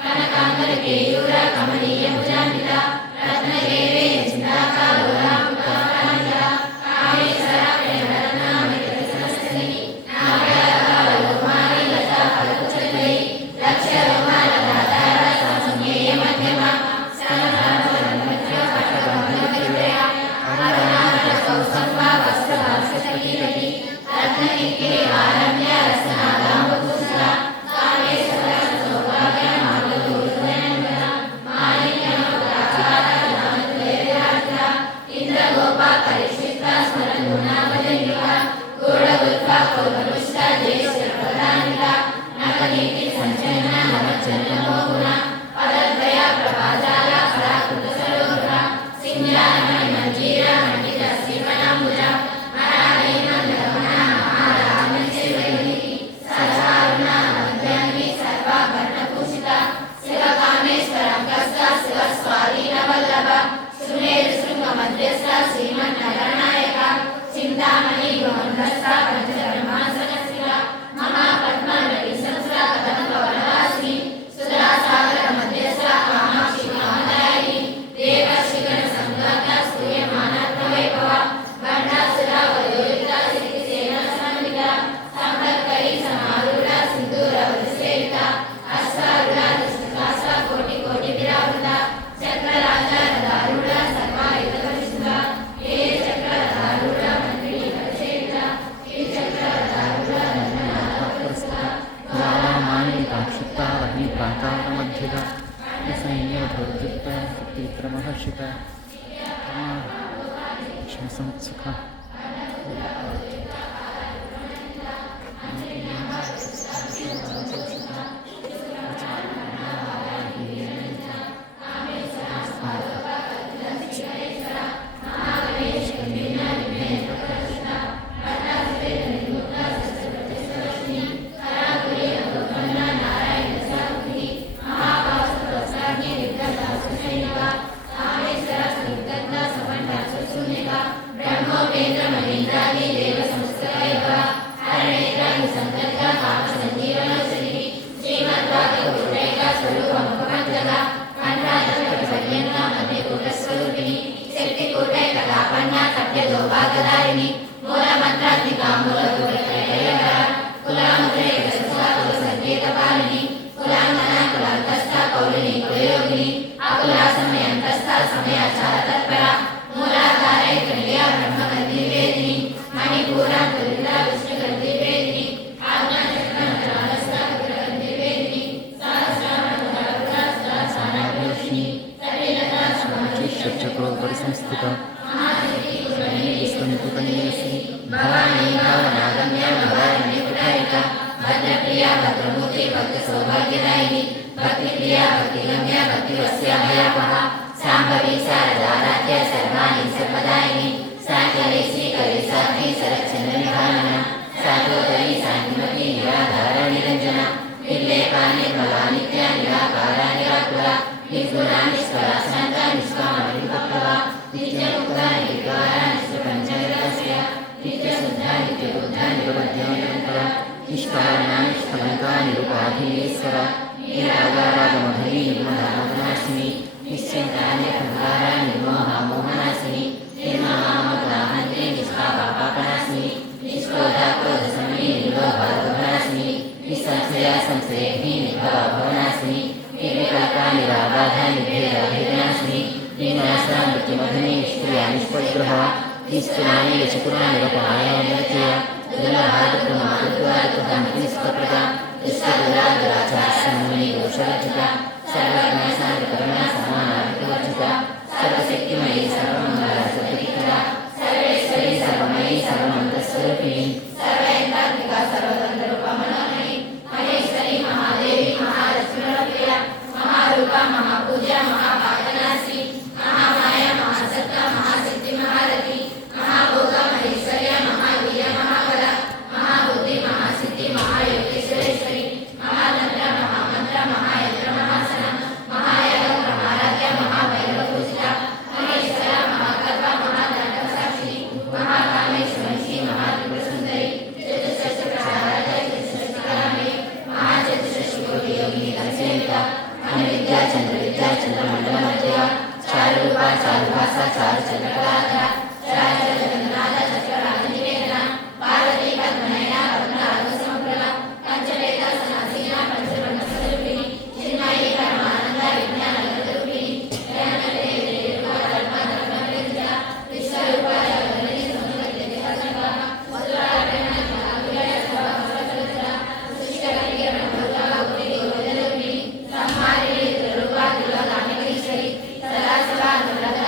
కనకాంబర కేయూర కమనీయ భుజాన్విత రత్నదేవే చింతాకాలోల కామేశ్వర ప్రేమరత్న మణికృతి సహస్రి నాగరాగాల లోమాని లతా ఫలకుచక్రీ లక్ష్య రోమాల దాధార సాసంజ్ఞేయ మధ్యమ స్తనధార మధ్య పట్టబంధన ప్రియ అరుణాన ప్రశంసమ్మ వస్త్రభాస్యస్పతిపతి రత్నకింకిణి ఆరమ్య రసనాదాంబుసుత కామేశ్వర సౌభాగ్య మార్గదూరుతనందన మాణిక్యం ప్రాచార నామతులేరాజ ఇంద్రగోప పరిష్విత స్మరగుణావదండిక గూఢగుల్ఫ కౌపరుష్ట జ్యేష్ఠ ప్రధానిక నకనీతి సంచలన నవచంద్రమోహన పదద్వయ ప్రభాజాల పరాకృత సరోవర సింజానమణి మంజీర మండిత శ్రీమణాంబుజ మరాళీన లవణ మహారామణిశ్వరి సర్వారుణ వంద్యాన్ని సర్వాభరణభూషిత శివకామేశ్వరం కస్త శివస్వాధీన వల్లభ సునేరు శృంగ మధ్యస్థ శ్రీమన్నగరనాయక చింతామణి గోంధ్రస్థ పంచధర్మాసన శివ మహాపద్మనడి సంస్ర కదంబ వనవాసి సుధాసాగర మధ్యస్థ కామాక్షి కామదాయిని దేవశిఖర సంగత సూర్యమానత్వ వైభవ బండాసుర వయోలిత శ్రీ సేన సమన్విత సంపత్కరి సమారూఢ సింధూర వరిసేవిత అశ్వారూఢ దృష్టికాస కోటి కోటి విరావృత చక్రరాజ రథారూఢ సర్వాయుధ పరిశుద్ధ ఏ చక్రరథారూఢ మంత్రిని పరిసేవిత ఏ చక్రరథారూఢ రామాణికాక్షిప్తావహి ప్రాకారమధ్యుత సైన్యధోర్యుక్త శక్తివిక్రమహర్షిత సంసుఖ బ్రహ్మోపేంద్ర మహేంద్రాది దేవ సంస్కృతైవ హరణేంద్రాది సంకల్ప కామ సంజీవనోషధి శ్రీమద్వాగౌరైక స్వరూపముఖమంతక కంఠాధిపతి పర్యంత మధ్యకూట స్వరూపిణి శక్తికూటైక కాపన్న కట్యదోభాగదారిణి మూలమంత్రాత్మికా మూలకూటైకర కులాముద్రైక కుల సంకేత పాలిని కులాంగన కులాంతస్థ కౌలిని కులయోగిని అకులా సమయంతస్థ సమయాచార తత్పర మూలాధారైక నిలయ బ్రహ్మగంధి వేదిని మణిపూర తులిత విష్ణుగంధి వేదిని ఆజ్ఞాచక్రమణాలస్థ రుద్రగంధి వేదిని సహస్రామృతాస్త్రాసానాభూషిణి తల్లిలత చక్రోపరి సంస్థిత సంతుకన్యసి భవానీ భావనాగమ్య భవానీ కుటాయిక భద్రప్రియ భద్రమూర్తి భక్తి సౌభాగ్యదాయిని భక్తిప్రియ భక్తిగమ్య భక్తివస్యాభయాపహ శాంభవి శారదారాధ్య సర్వాణి సర్వదాయిని సాకలే శ్రీకలే సాధ్వి సరచంద్ర నిధాన సాధోదరి శాంతిమతి నిరాధార నిరంజన నిర్లేపా నిర్మలా నిత్య నిరాకార నిరాకుల నిర్గుణ నిష్కళ శాంత నిష్కామ నిరుపప్లవ निष्कलङ्का निरुपाधीश्वर नीरागारागमधुरी निर्मलामोहनासिनी निश्चिन्तान्यखण्डारा निर्मोहामोहनासिनी निर्मलामोहनाहन्ते निष्पापापापनासिनी निष्क्रोधाक्रोधसमये निर्लोभारोधनासिनी निस्संशया संशयैः निर्भवाभवनासिनी निर्विकल्पा निराबाधा निर्भेदाभेदनासिनी निर्नाशा मृत्युमधुनी निष्क्रिया निष्पग्रह निष्ठुराणि यशपुरा निरपायामर्चय जलभागप्रमादद्वारकहन्तिस्तप्रदा इष्टगोराचारस्वामिनी दोषवर्जिता सर्वज्ञासारकरणा समानाधिकोर्जिता सर्वशक्तिमयी सर्वमङ्गला सर्वपिता सर्वेश्वरी सर्वमयी सर्वमन्तस्वरूपिणी सर्वैन्द्रात्मिका सर्वतन्त्ररूपमनोमयी महेश्वरी महादेवी महालक्ष्मीप्रिया महारूपा महापूजा महापादनासी महामाया महासत्ता महासिद्धि महारथी महाभोगा महेश्वर्या महावीर महाबला महाबुद्धि महासिद्धि महायोगेश्वरेश्वरी महातंत्र महामंत्र महायंत्र महासन महायाग महाराध्य महाभैरवपूजिता महेश्वरा महाकल्प महादंडसाक्षी महाकामेश्वरी महात्रिपुरसुंदरी चतुष्षष्टिप्रसाराध्य चतुष्षष्टिकलामयी महाचतुष्षष्टिकोटि योगिनी दर्शयिता अनिविद्या चंद्रविद्या चंद्रमंडलमध्यया चारुरूपा चारुभासा चारुचंद्रकलाधरा चारुचंद्रनाथ चक्रराजनिकेतना पार्वती पद्मनयना पद्मरागसमप्रभा पंचवेद सनासीना पंचवर्णस्वरूपिणी चिन्मयी परमानंद विज्ञानगतरूपिणी ज्ञानदेवीरूपा धर्मधर्मविद्या विश्वरूपा जगन्मयी समुद्रदेवसंभा मधुरार्पणा ज्ञानविजय सर्वसर्वचरित्रा सुष्ठकटिकरणभूता गौरीगोविन्दरूपिणी संहारिणी त्रिरूपा त्रिलोकामहेश्वरी सदाशिवा अनुराधा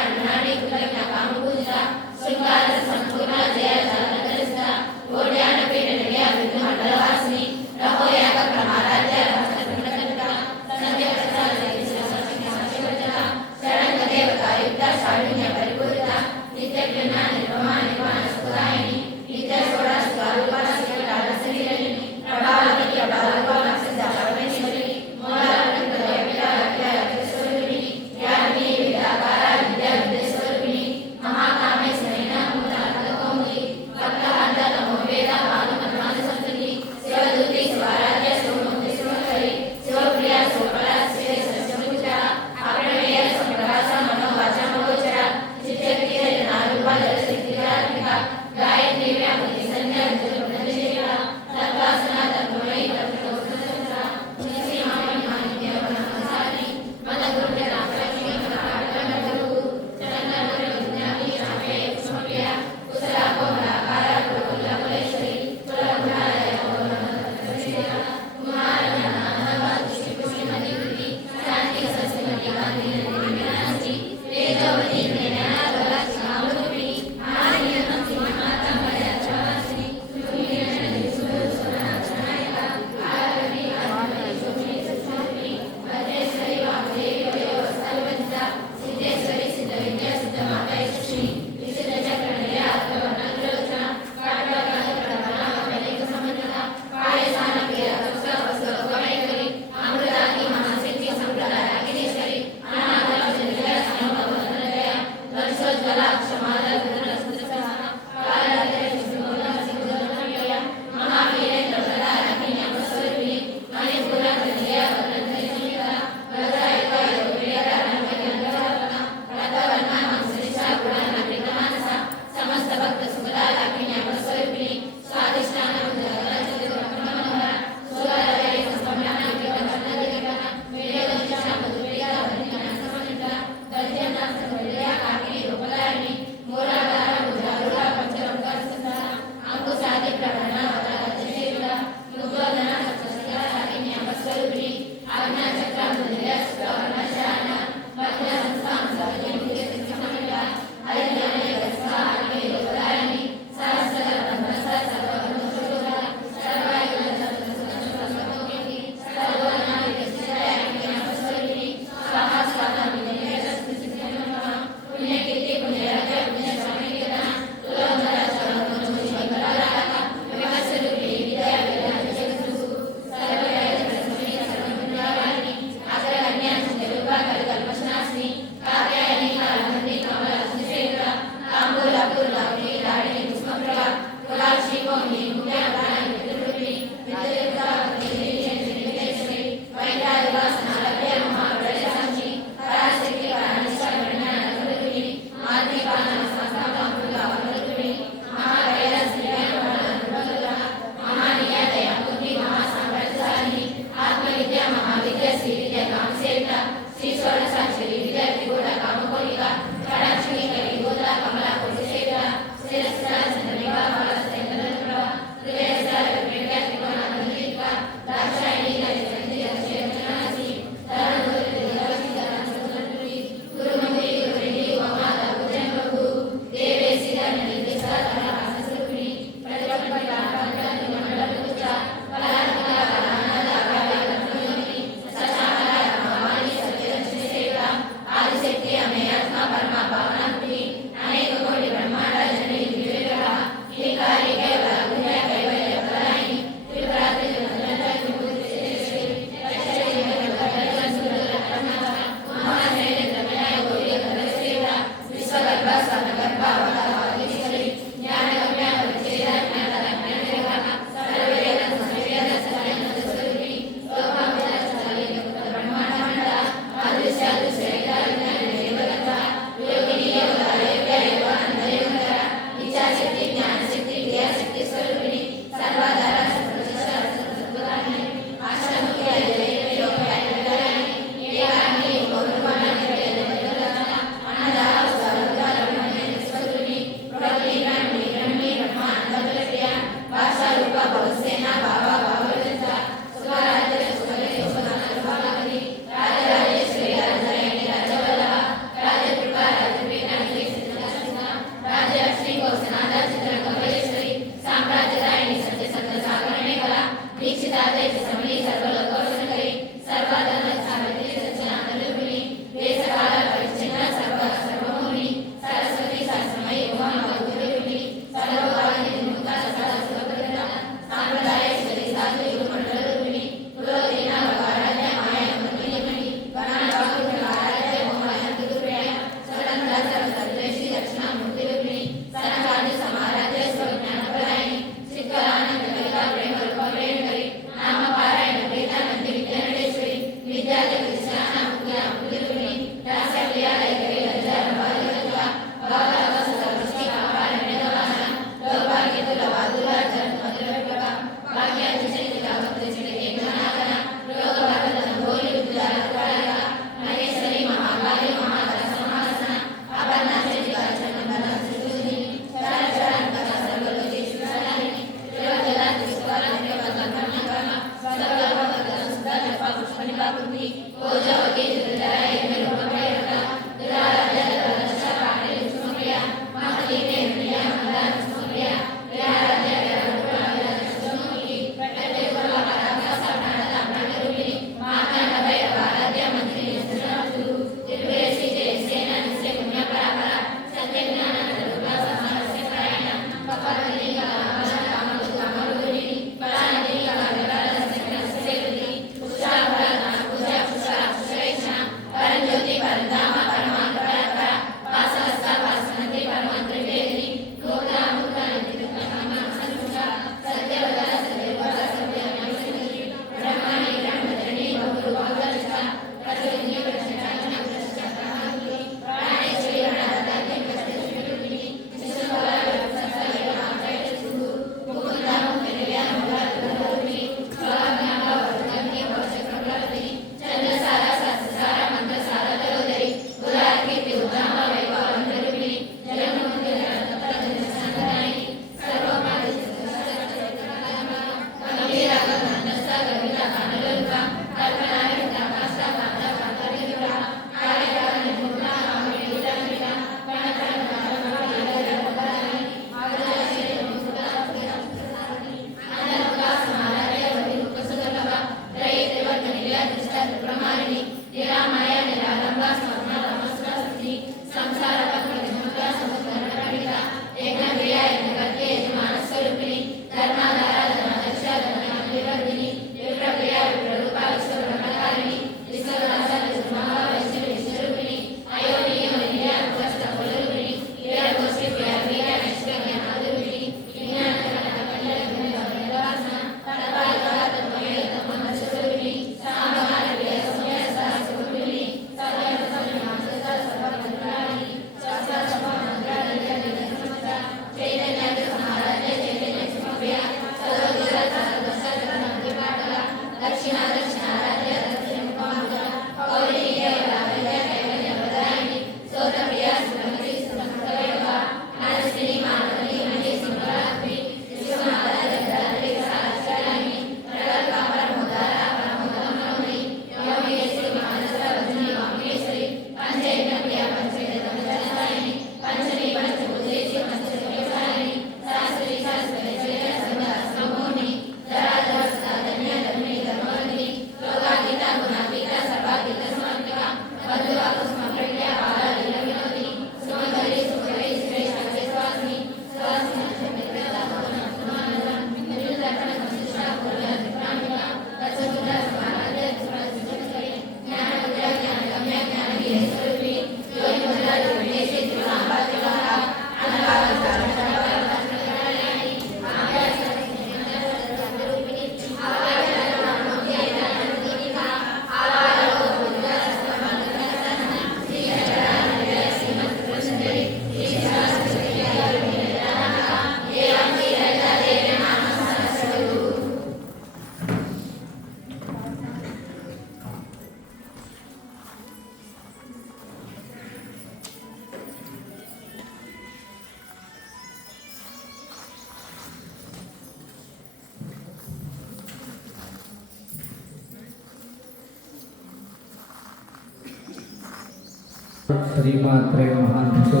శ్రీమాత్రే మహాంతో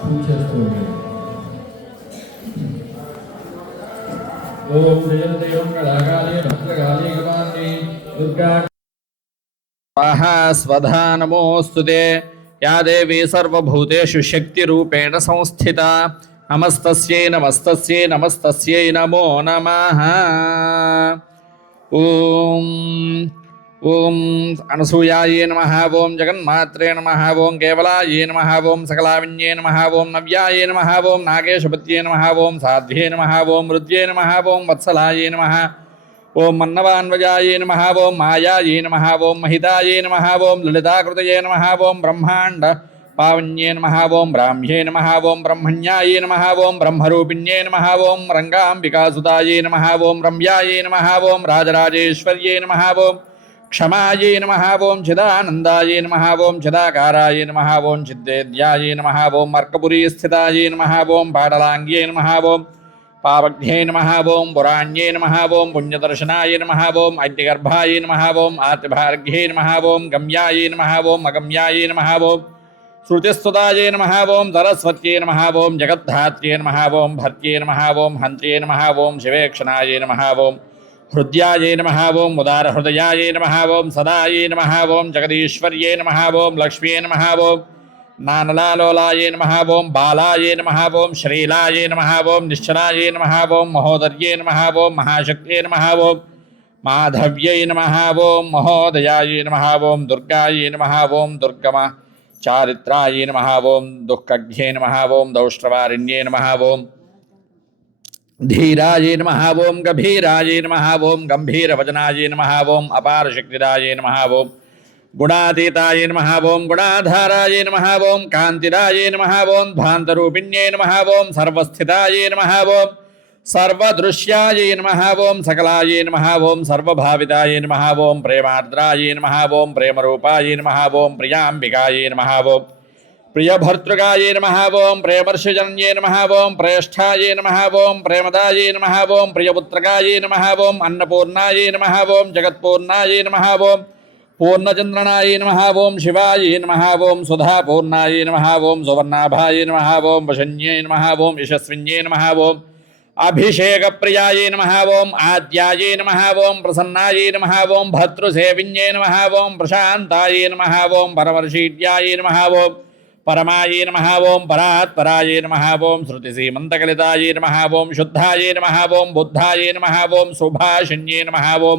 పూజ చేస్తూ ఉంటాడు. ఓం జయంతయోం గళాగాళే భద్రగాళే గవాన్ని దుర్గా स्वाहा स्वधा नमोऽस्तुते या देवी सर्वभूतेषु शक्तिरूपेण संस्थिता नमस्तस्यै नमस्तस्यै नमस्तस्यै नमो नमः ॐ अनसूयायै नमः ॐ जगन्मात्रे नमः ॐ केवलायै नमः ॐ सकलाविन्ये नमः ॐ नव्यायै नमः ॐ नागेशपत्ये नमः ॐ साध्वे नमः ॐ रुद्रे नमः ॐ वत्सलायै नमः ओं मन्नवान्वजाये नमः ओं मायाये नमः ओं महिताये नमः ओं ललिताकृतये नमः ओं ब्रह्माण्ड पावन्ये नमः ओं ब्राह्म्ये नमः ओं ब्रह्मण्याये नमः ओं ब्रह्मरूपिण्ये नमः ओं रङ्गाम्बिकासुताये नमः ओं रम्याये नमः ओं राजराजेश्वर्ये नमः ओं क्षमाये नमः ओं चिदानन्दाये नमः ओं चिदाकाराय नमः ओं चिद्वेद्याये नमः ओं अर्कपुरीस्थिताये नमः ओं पाटलाङ्ग्ये नमः ओं पावघ्ये नमः ओं पुराण्ये नमः ओं पुण्यदर्शनाय नमः ओं अग्निगर्भाय नमः ओं आतिभार्घ्ये नमः ओं गम्याय नमः ओं अगम्याय नमः ओं श्रुतिस्तुताय नमः ओं सरस्वत्यै नमः ओं जगद्धात्र्ये नमः ओं भर्त्ये नमः ओं हन्त्ये नमः ओं शिवेक्षणाय नमः ओं हृद्याय नमः ओं उदारहृदयाय नमः ओं सदाय नमः ओं जगदीश्वर्ये नमः ओं लक्ष्म्ये नमः ओं नानलालोलाय नमः ओं बालाय नमः ओं श्रीलाय नमः ओं निश्चलाय नमः ओं महोदर्ये नमः ओं महाशक्त्ये नमः ओं माधव्यै नमः ओं महोदयाय नमः ओं दुर्गाय नमः ओं दुर्गम चारित्राय नमः ओं दुःखघ्ये नमः ओं दौष्ट्रवारिण्ये नमः ओं धीराय नमः ओं गभीराय नमः ओं गम्भीरवचनाय नमः ओं अपारशक्तिदाय नमः ओं गुणातीताय नमः ओं गुणाधाराय नमः ओं कान्तिदाय नमः ओं ध्वान्तरूपिण्ये नमः ओं सर्वस्थिताय नमः ओं सर्वदृश्याय नमः ओं सकलाय नमः ओं सर्वभाविताय नमः ओं प्रेमार्द्राय नमः ओं प्रेमरूपाय नमः ओं प्रियाम्बिकाय नमः ओं प्रियभर्तृकाय नमः ओं प्रेमर्षजन्ये नमः ओं प्रेष्ठाय नमः ओं प्रेमदाय नमः ओं प्रियपुत्रकाय नमः ओं अन्नपूर्णाय नमः ओं जगत्पूर्णाय नमः ओं पूर्णचन्द्रनाय नमः ओं शिवाय नमः ओं सुधापूर्णाय नमः ओं सुवर्णाभाय नमः ओं वशन्ये नमः ओं यशस्विन्ये नमः ओं अभिषेकप्रियाय नमः ओं आद्याय नमः ओं प्रसन्नाय नमः ओं भर्तृसेविन्ये नमः ओं प्रशान्ताय नमः ओं परमर्षीड्याय नमः ओं परमाय नमः ओं परात्पराय नमः ओं श्रुतिसीमन्तकलिताय नमः ओं शुद्धाय नमः ओं बुद्धाय नमः ओं सुभाषिन्ये नमः ओं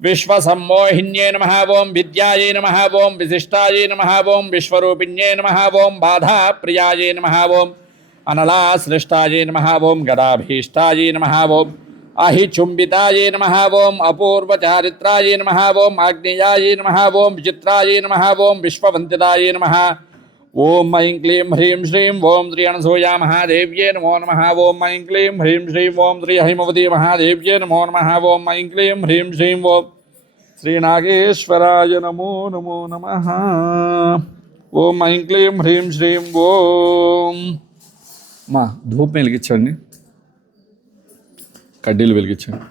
विश्वसम्मोहिन्ये नमः ओं विद्याय नमः ओं विशिष्टाय नमः ओं विश्वरूपिण्ये नमः ओं बाधाप्रियाय नमः ओं अनलाश्लिष्टाय नमः ओं गदाभीष्टाय नमः ओं अहिचुम्बिताय नमः ओं अपूर्वचारित्राय नमः ओं आग्नेयाय नमः ओं विचित्राय नमः ओं विश्ववन्दिताय नमः ओं ऐं क्लीं ह्रीं श्रीं ओं श्री अनसूया महादेव्ये नमो नमः ओं ऐं क्लीं ह्रीं श्रीं ओं श्री हैमवती महादेव्ये नमो नमः ओं ऐं क्लीं ह्रीं श्रीं ओं श्रीनागेश्वराय नमो नमो नमः ओं ऐं क्लीं ह्रीं श्रीं ओं మా ధూపం వెలిగించండి కడ్డీలు వెలిగించండి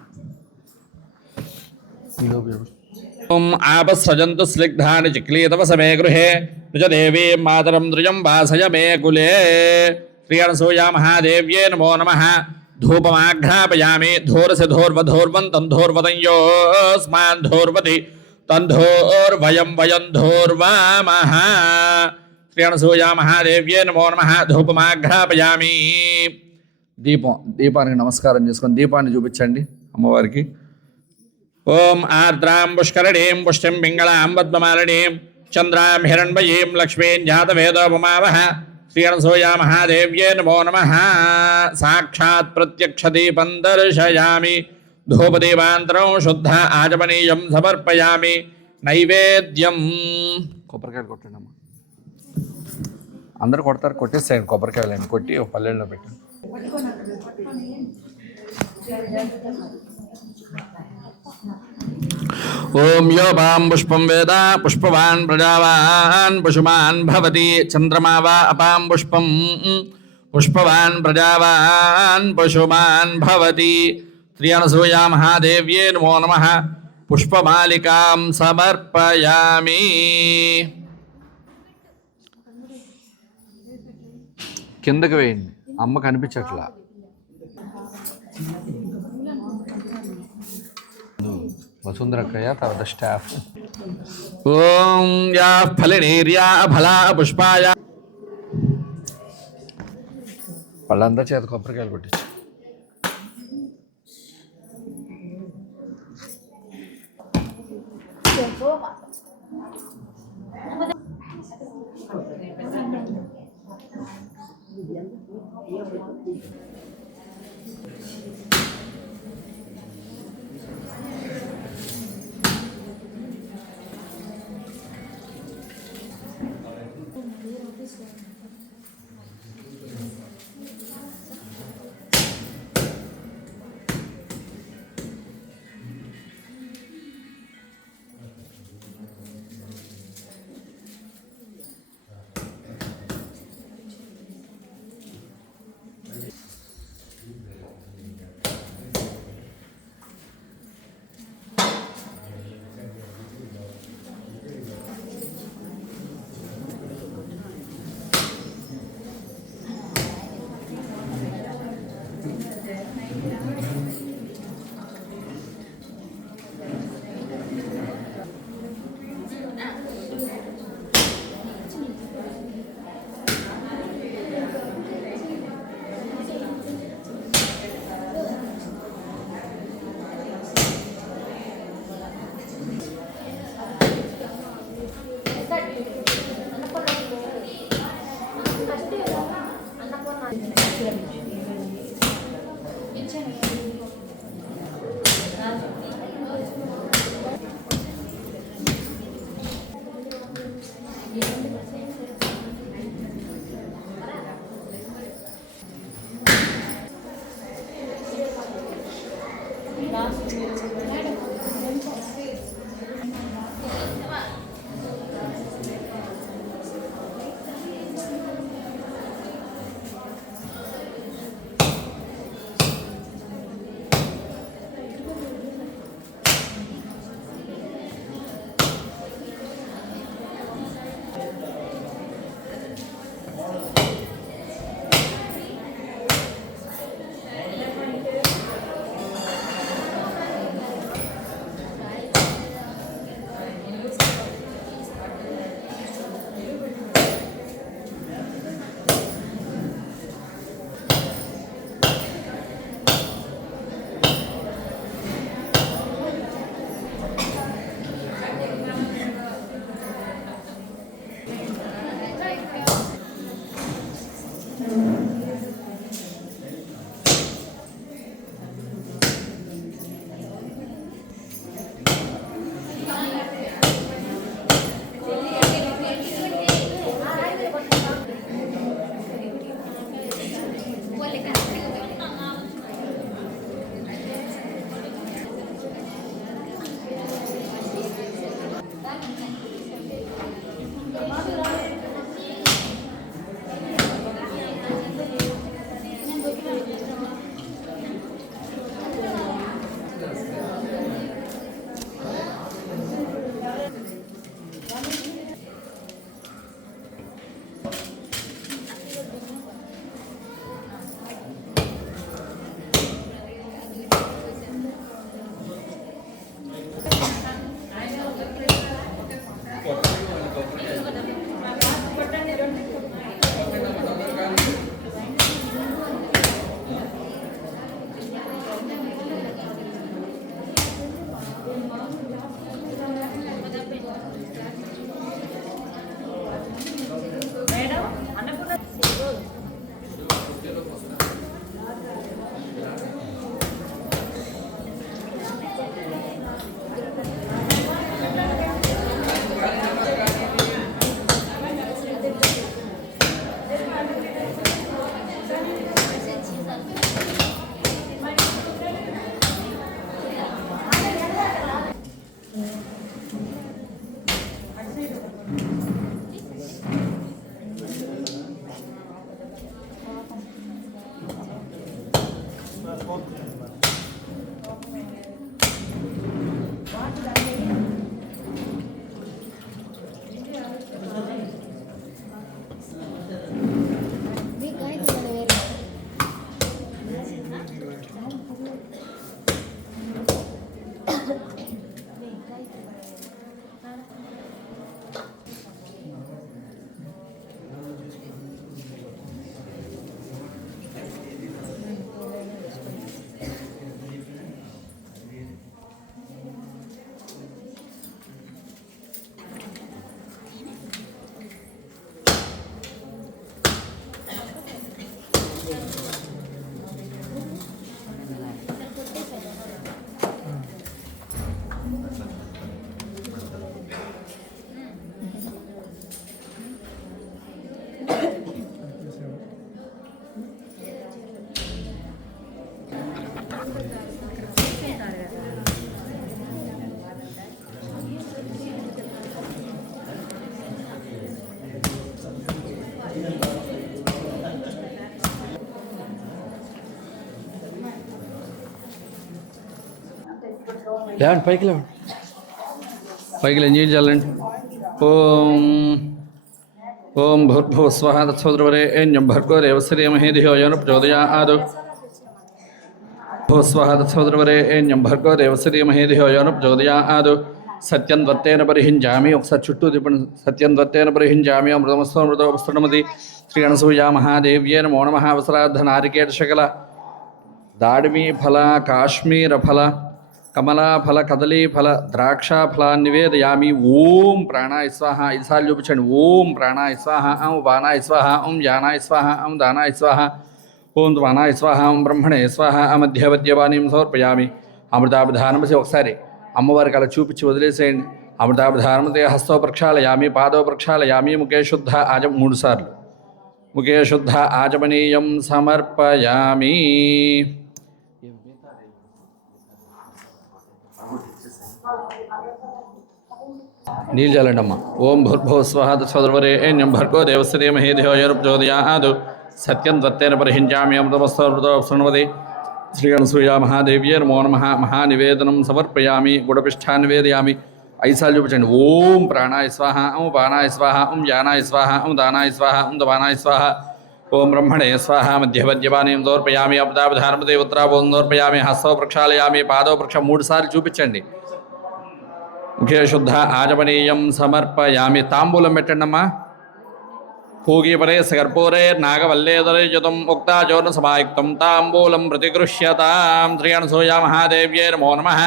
ఓం ఆపస్సజంతు స్నిగ్ధాని చిక్లీతవ సమే గృహే రుజదేవీ మాతరం ద్రుజం వాసయ మే కులే శ్రీ అనసూయా మహాదేవ్యే నమో నమః ధూపమాఘ్రాపయామి ధూరసి ధూర్వధూర్వం తంధూర్వతంయోస్మాన్ ధూర్వతి తంధూర్వయం వయం ధూర్వామః శ్రీ అనసూయా మహాదేవ్యే నమో నమః ధూపమాఘ్రాపయామి దీపానికి నమస్కారం చేసుకొని దీపాన్ని చూపించండి అమ్మవారికి ఓం ఆర్ద్రాం పుష్కరణీం పుష్టిం పింగళాం పద్మమాలినీం చంద్రాం హిరణ్మయీం లక్ష్మీం జాతవేదోపమావహ శ్రీ అనసూయా మహాదేవ్యే నమో నమః సాక్షాత్ ప్రత్యక్ష దీపం దర్శయామి ధూపదీపాంతరం శుద్ధ ఆచమనీయం సమర్పయామి నైవేద్యం కొబ్బరికాయలు కొట్టండి అమ్మ అందరు కొడతారు కొట్టేసేయండి కొబ్బరికాయలు కొట్టి ఒక పల్లెల్లో పెట్టండి ఓం యో వాం పుష్పం వేద పుష్పవాన్ ప్రజావాన్ పశుమాన్ భవతి చంద్రమా వా అపాం పుష్పం పుష్పవాన్ ప్రజావాన్ పశుమాన్ భవతి శ్రీ అనసూయా మహాదేవ్యే నమో నమః పుష్పమాలికాం సమర్పయామి కిందకి వేయండి, అమ్మ కనిపించట్లా. వసుంధరక్కయ్య తర్వాత స్టాఫ్. ఓం యా ఫలినీర్యా ఫలా పుష్పాయ. వాళ్ళందరి చేత కొబ్బరికాయలు కొట్టించు. లేవండి పైకి లేవండి, పైకి ఎంజాయ్ చేయాలండి. ఓం భూర్భువ స్వహ తత్సోదరవరేణ్యం భర్గో దేవశ్రీమహే ధియో యో నః ప్రచోదయాత్. భూస్వహ తత్సోదరవరేణ్యం భర్గో దేవశ్రీమహే ధియో యో నః ప్రచోదయాత్. సత్యం త్వత్తేన పరిహించామి. ఒకసారి చుట్టూ తిప్పండి. సత్యం త్వత్తేన పరిహించామి. అమృతమస్తో అమృతోపస్తృణమతి. శ్రీ అనసూయా మహాదేవ్యే నమో నమః. అవసరార్థ నారికేట శకల దాడిమీ ఫల కాశ్మీర ఫల కమలాఫల కదలీఫల ద్రాక్షాఫల నివేదయామి. ఓం ప్రాణాయ స్వాహ. 5 సార్లు చూపించండి. ఓం ప్రాణాయ స్వాహ. ఓం వానాయ స్వాహ. ఓం జానాయ స్వాహ. ఓం దానాయ స్వాహ. ఓం వానాయ స్వాహ. ఓం బ్రహ్మణే స్వాహ. మధ్యవద్యవాణీం సమర్పయామి. అమృతాభిధానమసి ఒకసారి అమ్మవారికి అలా చూపించి వదిలేసేయండి. అమృతాభిధానమతే హస్తో ప్రక్షాళయామి, పాదో ప్రక్షాళయామి, ముఖే శుద్ధ 3 సార్లు ముఖే శుద్ధ ఆచమనీయం సమర్పయామి. నీళ్ళు చల్లండి అమ్మ. ఓం భూర్భువ స్వహ తత్సోదరవరేణ్యం భర్గో దేవశ్రీమహే ధియో యో నః ప్రచోదయాత్. సత్యం త్వత్తేన పరిహించామి. అమృతమస్తోమృతో శృణ్వతి. శ్రీ అనసూయా మహాదేవ్యే నమో నమః. మహానివేదనం సమర్పయామి. గుడపిష్ఠా నివేదయామి. 5 సార్లు చూపించండి. ఓం ప్రాణాయ స్వాహ. ఓం పానాయ స్వాహ. ఓం జానాయ స్వాహ. ఓం దానాయ స్వాహ. ఓం దవానాయ స్వాహ. ఓం బ్రహ్మణే స్వాహ. మధ్యవద్యవాణీం సమర్పయామి. అమృతాభిధానమతే ఉత్తరాభోం సమర్పయామి. హస్తో ప్రక్షాళయామి, పాదో ప్రక్ష 3 సార్లు చూపించండి. ముఖే శుద్ధ ఆచమనీయం సమర్పయామి. తాంబూలం పెట్టండమ్మా. పూగీపరే సగర్పూరే నాగవల్లేదరయుతం ఉక్తాచోర్ణ సమాయుక్తం తాంబూలం ప్రతిగృహ్యతాం. శ్రీ అనసూయా మహాదేవ్యే నమో నమః.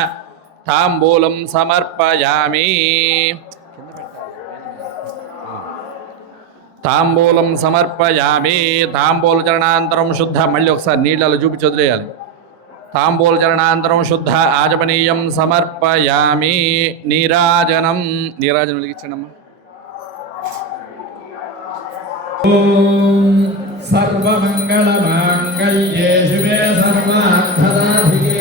తాంబూలం సమర్పయామి. తాంబూలం సమర్పయామి. తాంబూలచరణాంతరం శుద్ధ. మళ్ళీ ఒకసారి నీళ్ళలో చూపించి వదిలేయాలి. తాంబూలచరణాంతరం శుద్ధ ఆచమనీయం సమర్పయామి. నీరాజనం. నీరాజనం వెలిగించండమ్మా. ఓం సర్వమంగళమాంగళ్యే శివే సర్వార్థసాధికే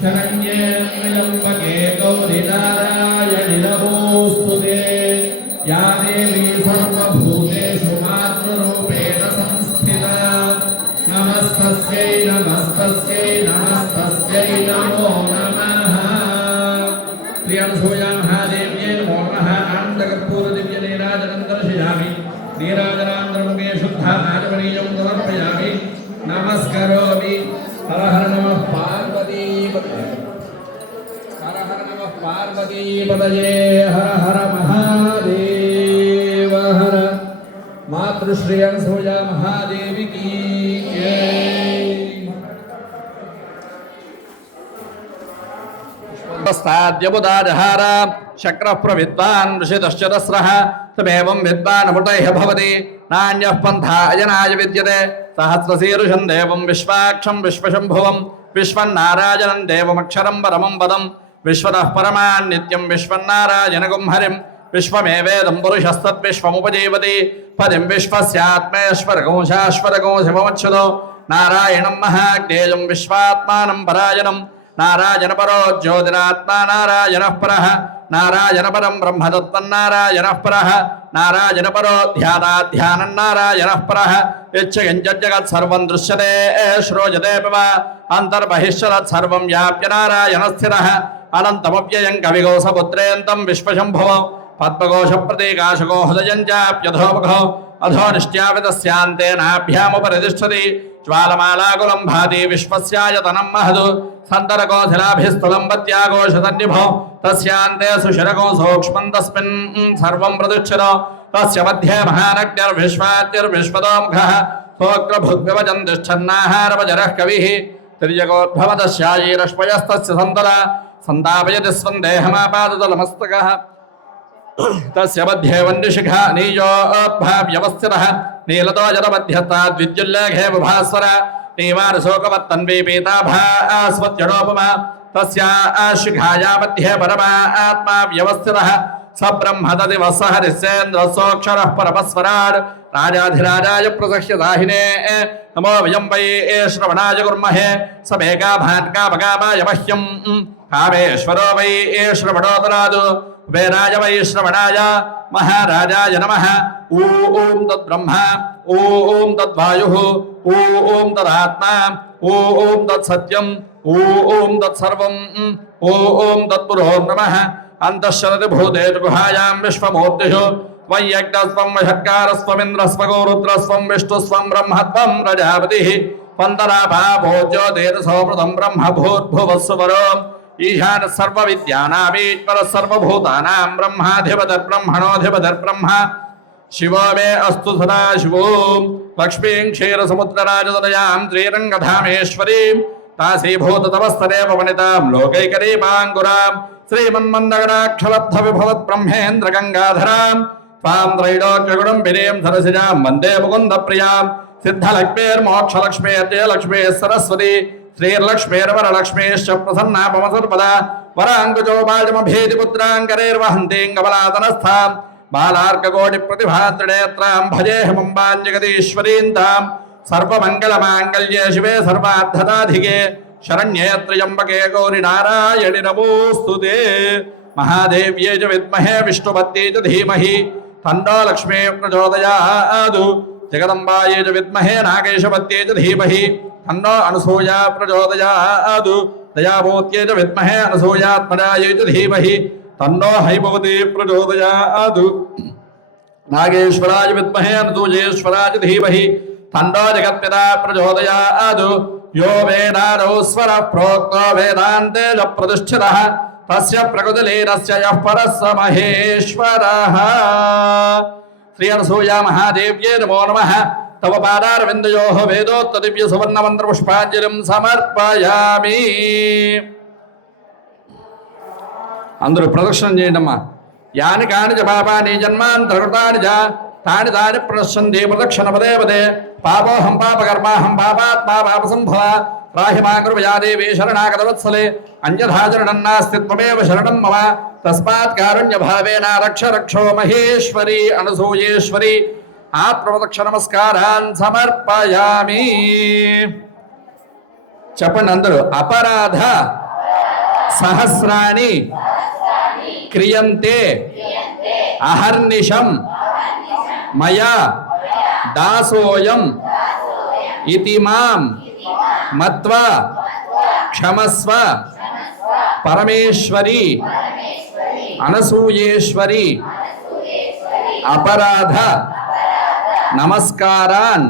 శరణ్యే త్ర్యంబకే గౌరీ నారాయణి నమోస్తుతే. యా దేవీ సర్వభూతేషు మాతృరూపేణ సంస్థితా. నమస్తస్యై నమస్తస్యై నమస్తస్యై నమో నమః. శ్రీ అనసూయా మహాదేవ్యే నమో నమః. ఆనందకర్పూర దివ్య నీరాజనం దర్శయామి. నీరాజనాంతరముఖే శుద్ధ ఆచమనీయం సమర్పయామి. నమస్కరోమి. హర హర నమః పార్వతీపతయే. హర హర నమః పార్వతీపతయే. హర హర మహాదేవ హర. మాతృశ్రీ అనసూయా మహాదేవికి జై. స్తాద్యముదాజహార శక్రః ప్రవిద్వాన్ ఋషిదశ్చరస్రః తమేవం విద్వాన్ అమృతైః భవతి. నాన్యః పంథా అజనాయ విద్యతే. సహస్రశీర్షం దేవం విశ్వాక్షం విశ్వశంభువం విశ్వన్నారాయణం దేవమక్షరం పరమం పదం విశ్వతః పరమాన్ నిత్యం విశ్వన్నారాయణగుం హరిం విశ్వమేవేదం పురుషస్తద్విశ్వముపజీవతి. పదిం విశ్వస్యాత్మేశ్వరగో శాశ్వతగో శివమచ్యుతో నారాయణం మహాజ్ఞేయం విశ్వాత్మానం పరాయణం. నారాయణ పరో జ్యోతిరాత్మా నారాయణః పరః. నారాయణ పరం బ్రహ్మదత్తన్నారాయణః పరః. నారాయణ పరో ధ్యానాధ్యానం నారాయణః పరః. యచ్చగంజగత్ సర్వం దృశ్యతే శ్రోయతే పిబ అంతర్బహిష్యత్ సర్వం వ్యాప్య నారాయణ స్థిరః. అనంతమవ్యయం కవిగోసపుత్రేంతం విశ్వశంభువ పద్మఘోష ప్రతీకాశకో హృదయం చాప్యధోముఖో అధో నిశ్చాపితస్యాంతేనాభ్యాముపరితిష్ఠతి. జ్వాలమాలాకులం భాతి విశ్వస్యాయతనం మహదు సంతరకోధిలాభిస్థులం వత్యాఘోషతన్నిభో తస్యాంతే సుశిరకో సూక్ష్మం తస్మిన్ సర్వం ప్రతిష్ఠితో. తస్య మధ్యే మహానగ్నిర్విశ్వాద్యుర్విశ్వతోముఖః సోగ్రభుగ్వివచన్ తిష్ఠన్నాహారవజరః కవిః. తిర్యగోద్భవతస్యాయీరశ్వయస్తస్య సంతల సంతాపయతి స్వం దేహమాపాదతలమస్తకః. తస్య మధ్యే వన్యశిఖా నీయోద్భావ్యవస్థితః నీలతో జలమధ్యస్తాద్విద్యుల్లేఖే విభాస్వర. నీవారశోకవత్తన్వీ పీతాభాస్వత్యనోపమా. తస్యా శిఖాయా మధ్యే పరమాత్మా వ్యవస్థితః. స బ్రహ్మదదివః హరిశ్చేంద్రసోక్షరః పరమస్వరాడ్. రాజాధిరాజాయ ప్రసహ్య దాహినే నమో వయం వై శ్రవణాయ కుర్మహే. స మేఘాభాన్కామకామాయ మహ్యం కామేశ్వరో వై శ్రవణోదరాదు. కుబేరాయ వై శ్రవణాయ మహారాజాయ నమః. ఓం తద్బ్రహ్మ ఓం తద్వాయుః ఓం తదాత్మా ఓం తత్సత్యం ఓం తత్సర్వం ఓం తత్పురో నమః అంతఃశరతి భూతేషు గుహాయాం విశ్వమూర్తిషు వయ్యజ్ఞస్వం వషట్కారస్వమింద్రస్వగో రుద్రస్వం విష్ణుస్వం బ్రహ్మత్వం ప్రజాపతిః వందనాభాభో జ్యోతిర్సోమృతం బ్రహ్మ భూర్భువస్సువరో ఈశాన సర్వవిద్యానామీశ్వర సర్వభూతానాం బ్రహ్మాధిపతిర్బ్రహ్మణోధిపతిర్బ్రహ్మ శివో మే అస్తు సదా శివో లక్ష్మీం క్షీరసముద్రరాజతనయాం శ్రీరంగధామేశ్వరీం तासीभूततमस्तदेव वनितां लोकैकदीपाङ्कुरां श्रीमन्मन्दगणाक्षलब्ध विभवत् ब्रह्मेन्द्र गङ्गाधरां त्वां त्रैलोक्यगुणम्बिनीं सरसिजां वन्दे मुकुन्दप्रियां सिद्धलक्ष्मीर्मोक्षलक्ष्मीर्जयलक्ष्मीः सरस्वती श्रीर्लक्ष्मीर्वरलक्ष्मीश्च प्रसन्ना मम सर्वदा वराङ्कुजोपाजमभेदिपुत्राङ्करैर्वहन्तीं कमलातनस्थां बालार्ककोटिप्रतिभात्रिनेत्रां भजेऽहमम्बां जगदीश्वरीं तां सर्वमंगलमांगल्ये शिवे सर्वार्थदाधिके शरण्ये त्र्यंबके गौरी नारायणि नमोस्तुते महादेव्ये च विद्महे विष्णुपत्यै च धीमहि तन्नो लक्ष्मी प्रचोदयात् जगदम्बायै च विद्महे नागेशपत्यै च धीमहि तन्नो अनसूया प्रचोदयात् दयामूर्त्यै च विद्महे अनसूयात्मजायै च धीमहि तन्नो हैमवती प्रचोदयात् नागेश्वराय विद्महे अनसूयेश्वराय च धीमहि तन्नो जगत्पिता प्रचोदयात् यो वेदादौ स्वरः प्रोक्तो वेदान्ते च प्रतिष्ठितः तस्य प्रकृतिलीनस्य यः परः स महेश्वरः। श्री अनसूया महादेव्ये नमो नमः। तव पादारविन्दयोः वेदोक्तदिव्यसुवर्णमन्त्रपुष्पाञ्जलिं समर्पयामि। అందరూ ప్రదక్షిణం చేయండి అమ్మా. యాని కాని చ పాపాని జన్మాంతరకృతాని చ तानि तानि प्रदर्शन्ति प्रदक्षिणपदे पदे पापोऽहं पापकर्माहं पापात्मा पापसम्भव राहि मा कृपया देवी शरणागतवत्सले अन्यथा शरणं नास्ति त्वमेव शरणं मम तस्मात् कारुण्यभावेन रक्ष रक्षो महेश्वरी अनसूयेश्वरी आत्मप्रदक्षिणनमस्कारान् समर्पयामि। చెప్పండి అందరూ. अपराध सहस्राणि क्रियन्ते अहर्निशं मया दासोऽयं इति मां मत्वा क्षमस्व परमेश्वरी अनसूयेश्वरी अपराध नमस्कारान्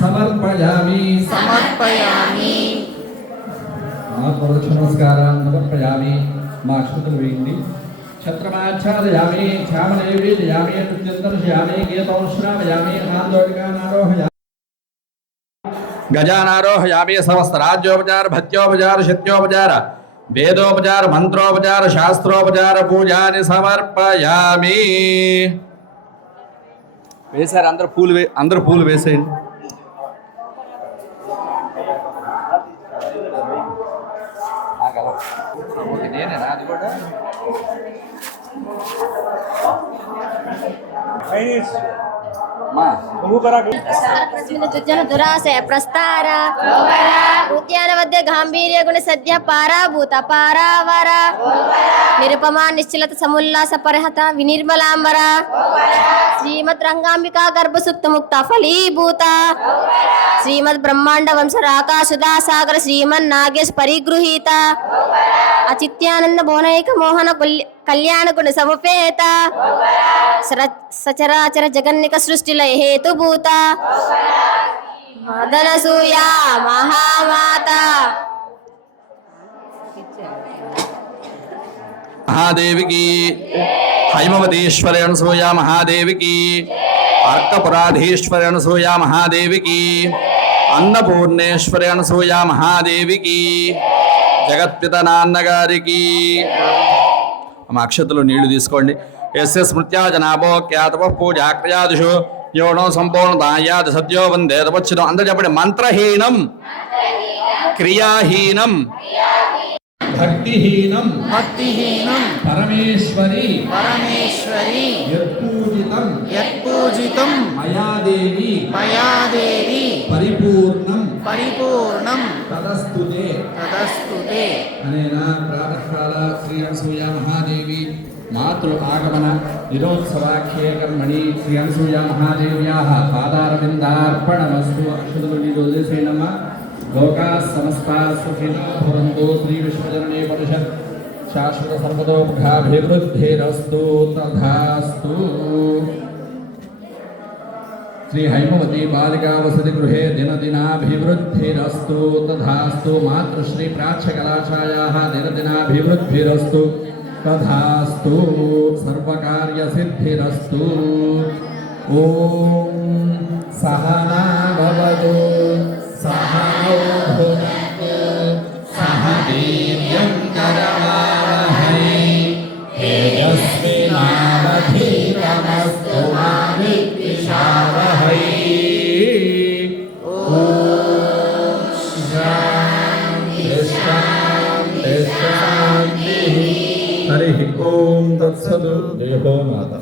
समर्पयामि नमस्कारान् समर्पयामि। మా అక్షతలు వేయండి. छत्रमाच्छादयामि ध्यामनैवेदयामि नृत्यन्तर्शयामि गीतोश्रावयामि नान्दोलिकानारोहयामि गजानारोहयामि। समस्त राज्योपचार भत्योपचार शत्योपचार वेदोपचार मंत्रोपचार शास्त्रोपचार पूजानि समर्पयामि। వేసారు అందరూ పూలు వేసేయండి. నేనేనా అది కూడా దురాశయ ప్రస్తార ఉద్యాన మధ్య గాంభీర్య గుణ సద్య పారాభూత పారావర నిరుపమా నిశ్చలత సముల్లాస పరిహత వినిర్మలాంబర శ్రీమద్ రంగాంబికా గర్భసుక్త ముక్త ఫలీభూత శ్రీమద్ బ్రహ్మాండ వంశరాకాశుదా సాగర శ్రీమన్ నాగేశ్ పరిగృహీత అచిత్యానంద భువనైక మోహన కళ్యాణ గుణ సముపేత సచరాచర జగన్నిక సృష్టిలయ హేతుభూత మదనసూయా మహామాత महादेवी हैमवतीश्वरी अनसूया महादेवी की अर्कपुराधीश्वरी अनसूया महादेवी की अन्नपूर्णेश्वरी अनसूया महादेवी की जगत्पिता नान्नगारी की हम अक्षतलो नीళ్లు తీసుకోండి यस्य स्मृत्या जनाभो ख्यातवः पूजा क्रियादिषु योनो संपूर्णतायाद सद्यो वन्दे तपच्चिदो अंदर చెప్పండి మంత్రహీనం క్రియాహీనం भक्तिहीनं परमेश्वरी यत्पूजितं मया देवी परिपूर्णं तदस्तुते अनेन प्रातःकाल श्री अनसूया महादेवी मातृ आगमन निरोत्सवाख्ये कर्मणि श्री अनसूया महादेव्याः पादारविन्दार्पणमस्तु। अक्षतలు నీళ్ళు వదిలేసేయండమ్మా. लोकाः समस्ताः सुखिनो भवन्तु। श्री विश्वजननी परिषत् शाश्वत सर्वतोमुखाभिवृद्धिरस्तु तथास्तु। श्री हैमवती बालिका वसति गृहे दिनदिनाभिवृद्धिरस्तु तथास्तु। मातृश्री प्राच्यकलाशायाः दिनदिनाभिवृद्धिरस्तु तथास्तु। सर्वकार्यसिद्धिरस्तु। ॐ सहना भवतु सहनौ भुनक्तु सह वीर्यं करवावहै तेजस्विनावधीतमस्तु मा विद्विषावहै। ॐ शान्ति शान्ति शान्तिः। हरिः ॐ तत्सत्। जय हो माता।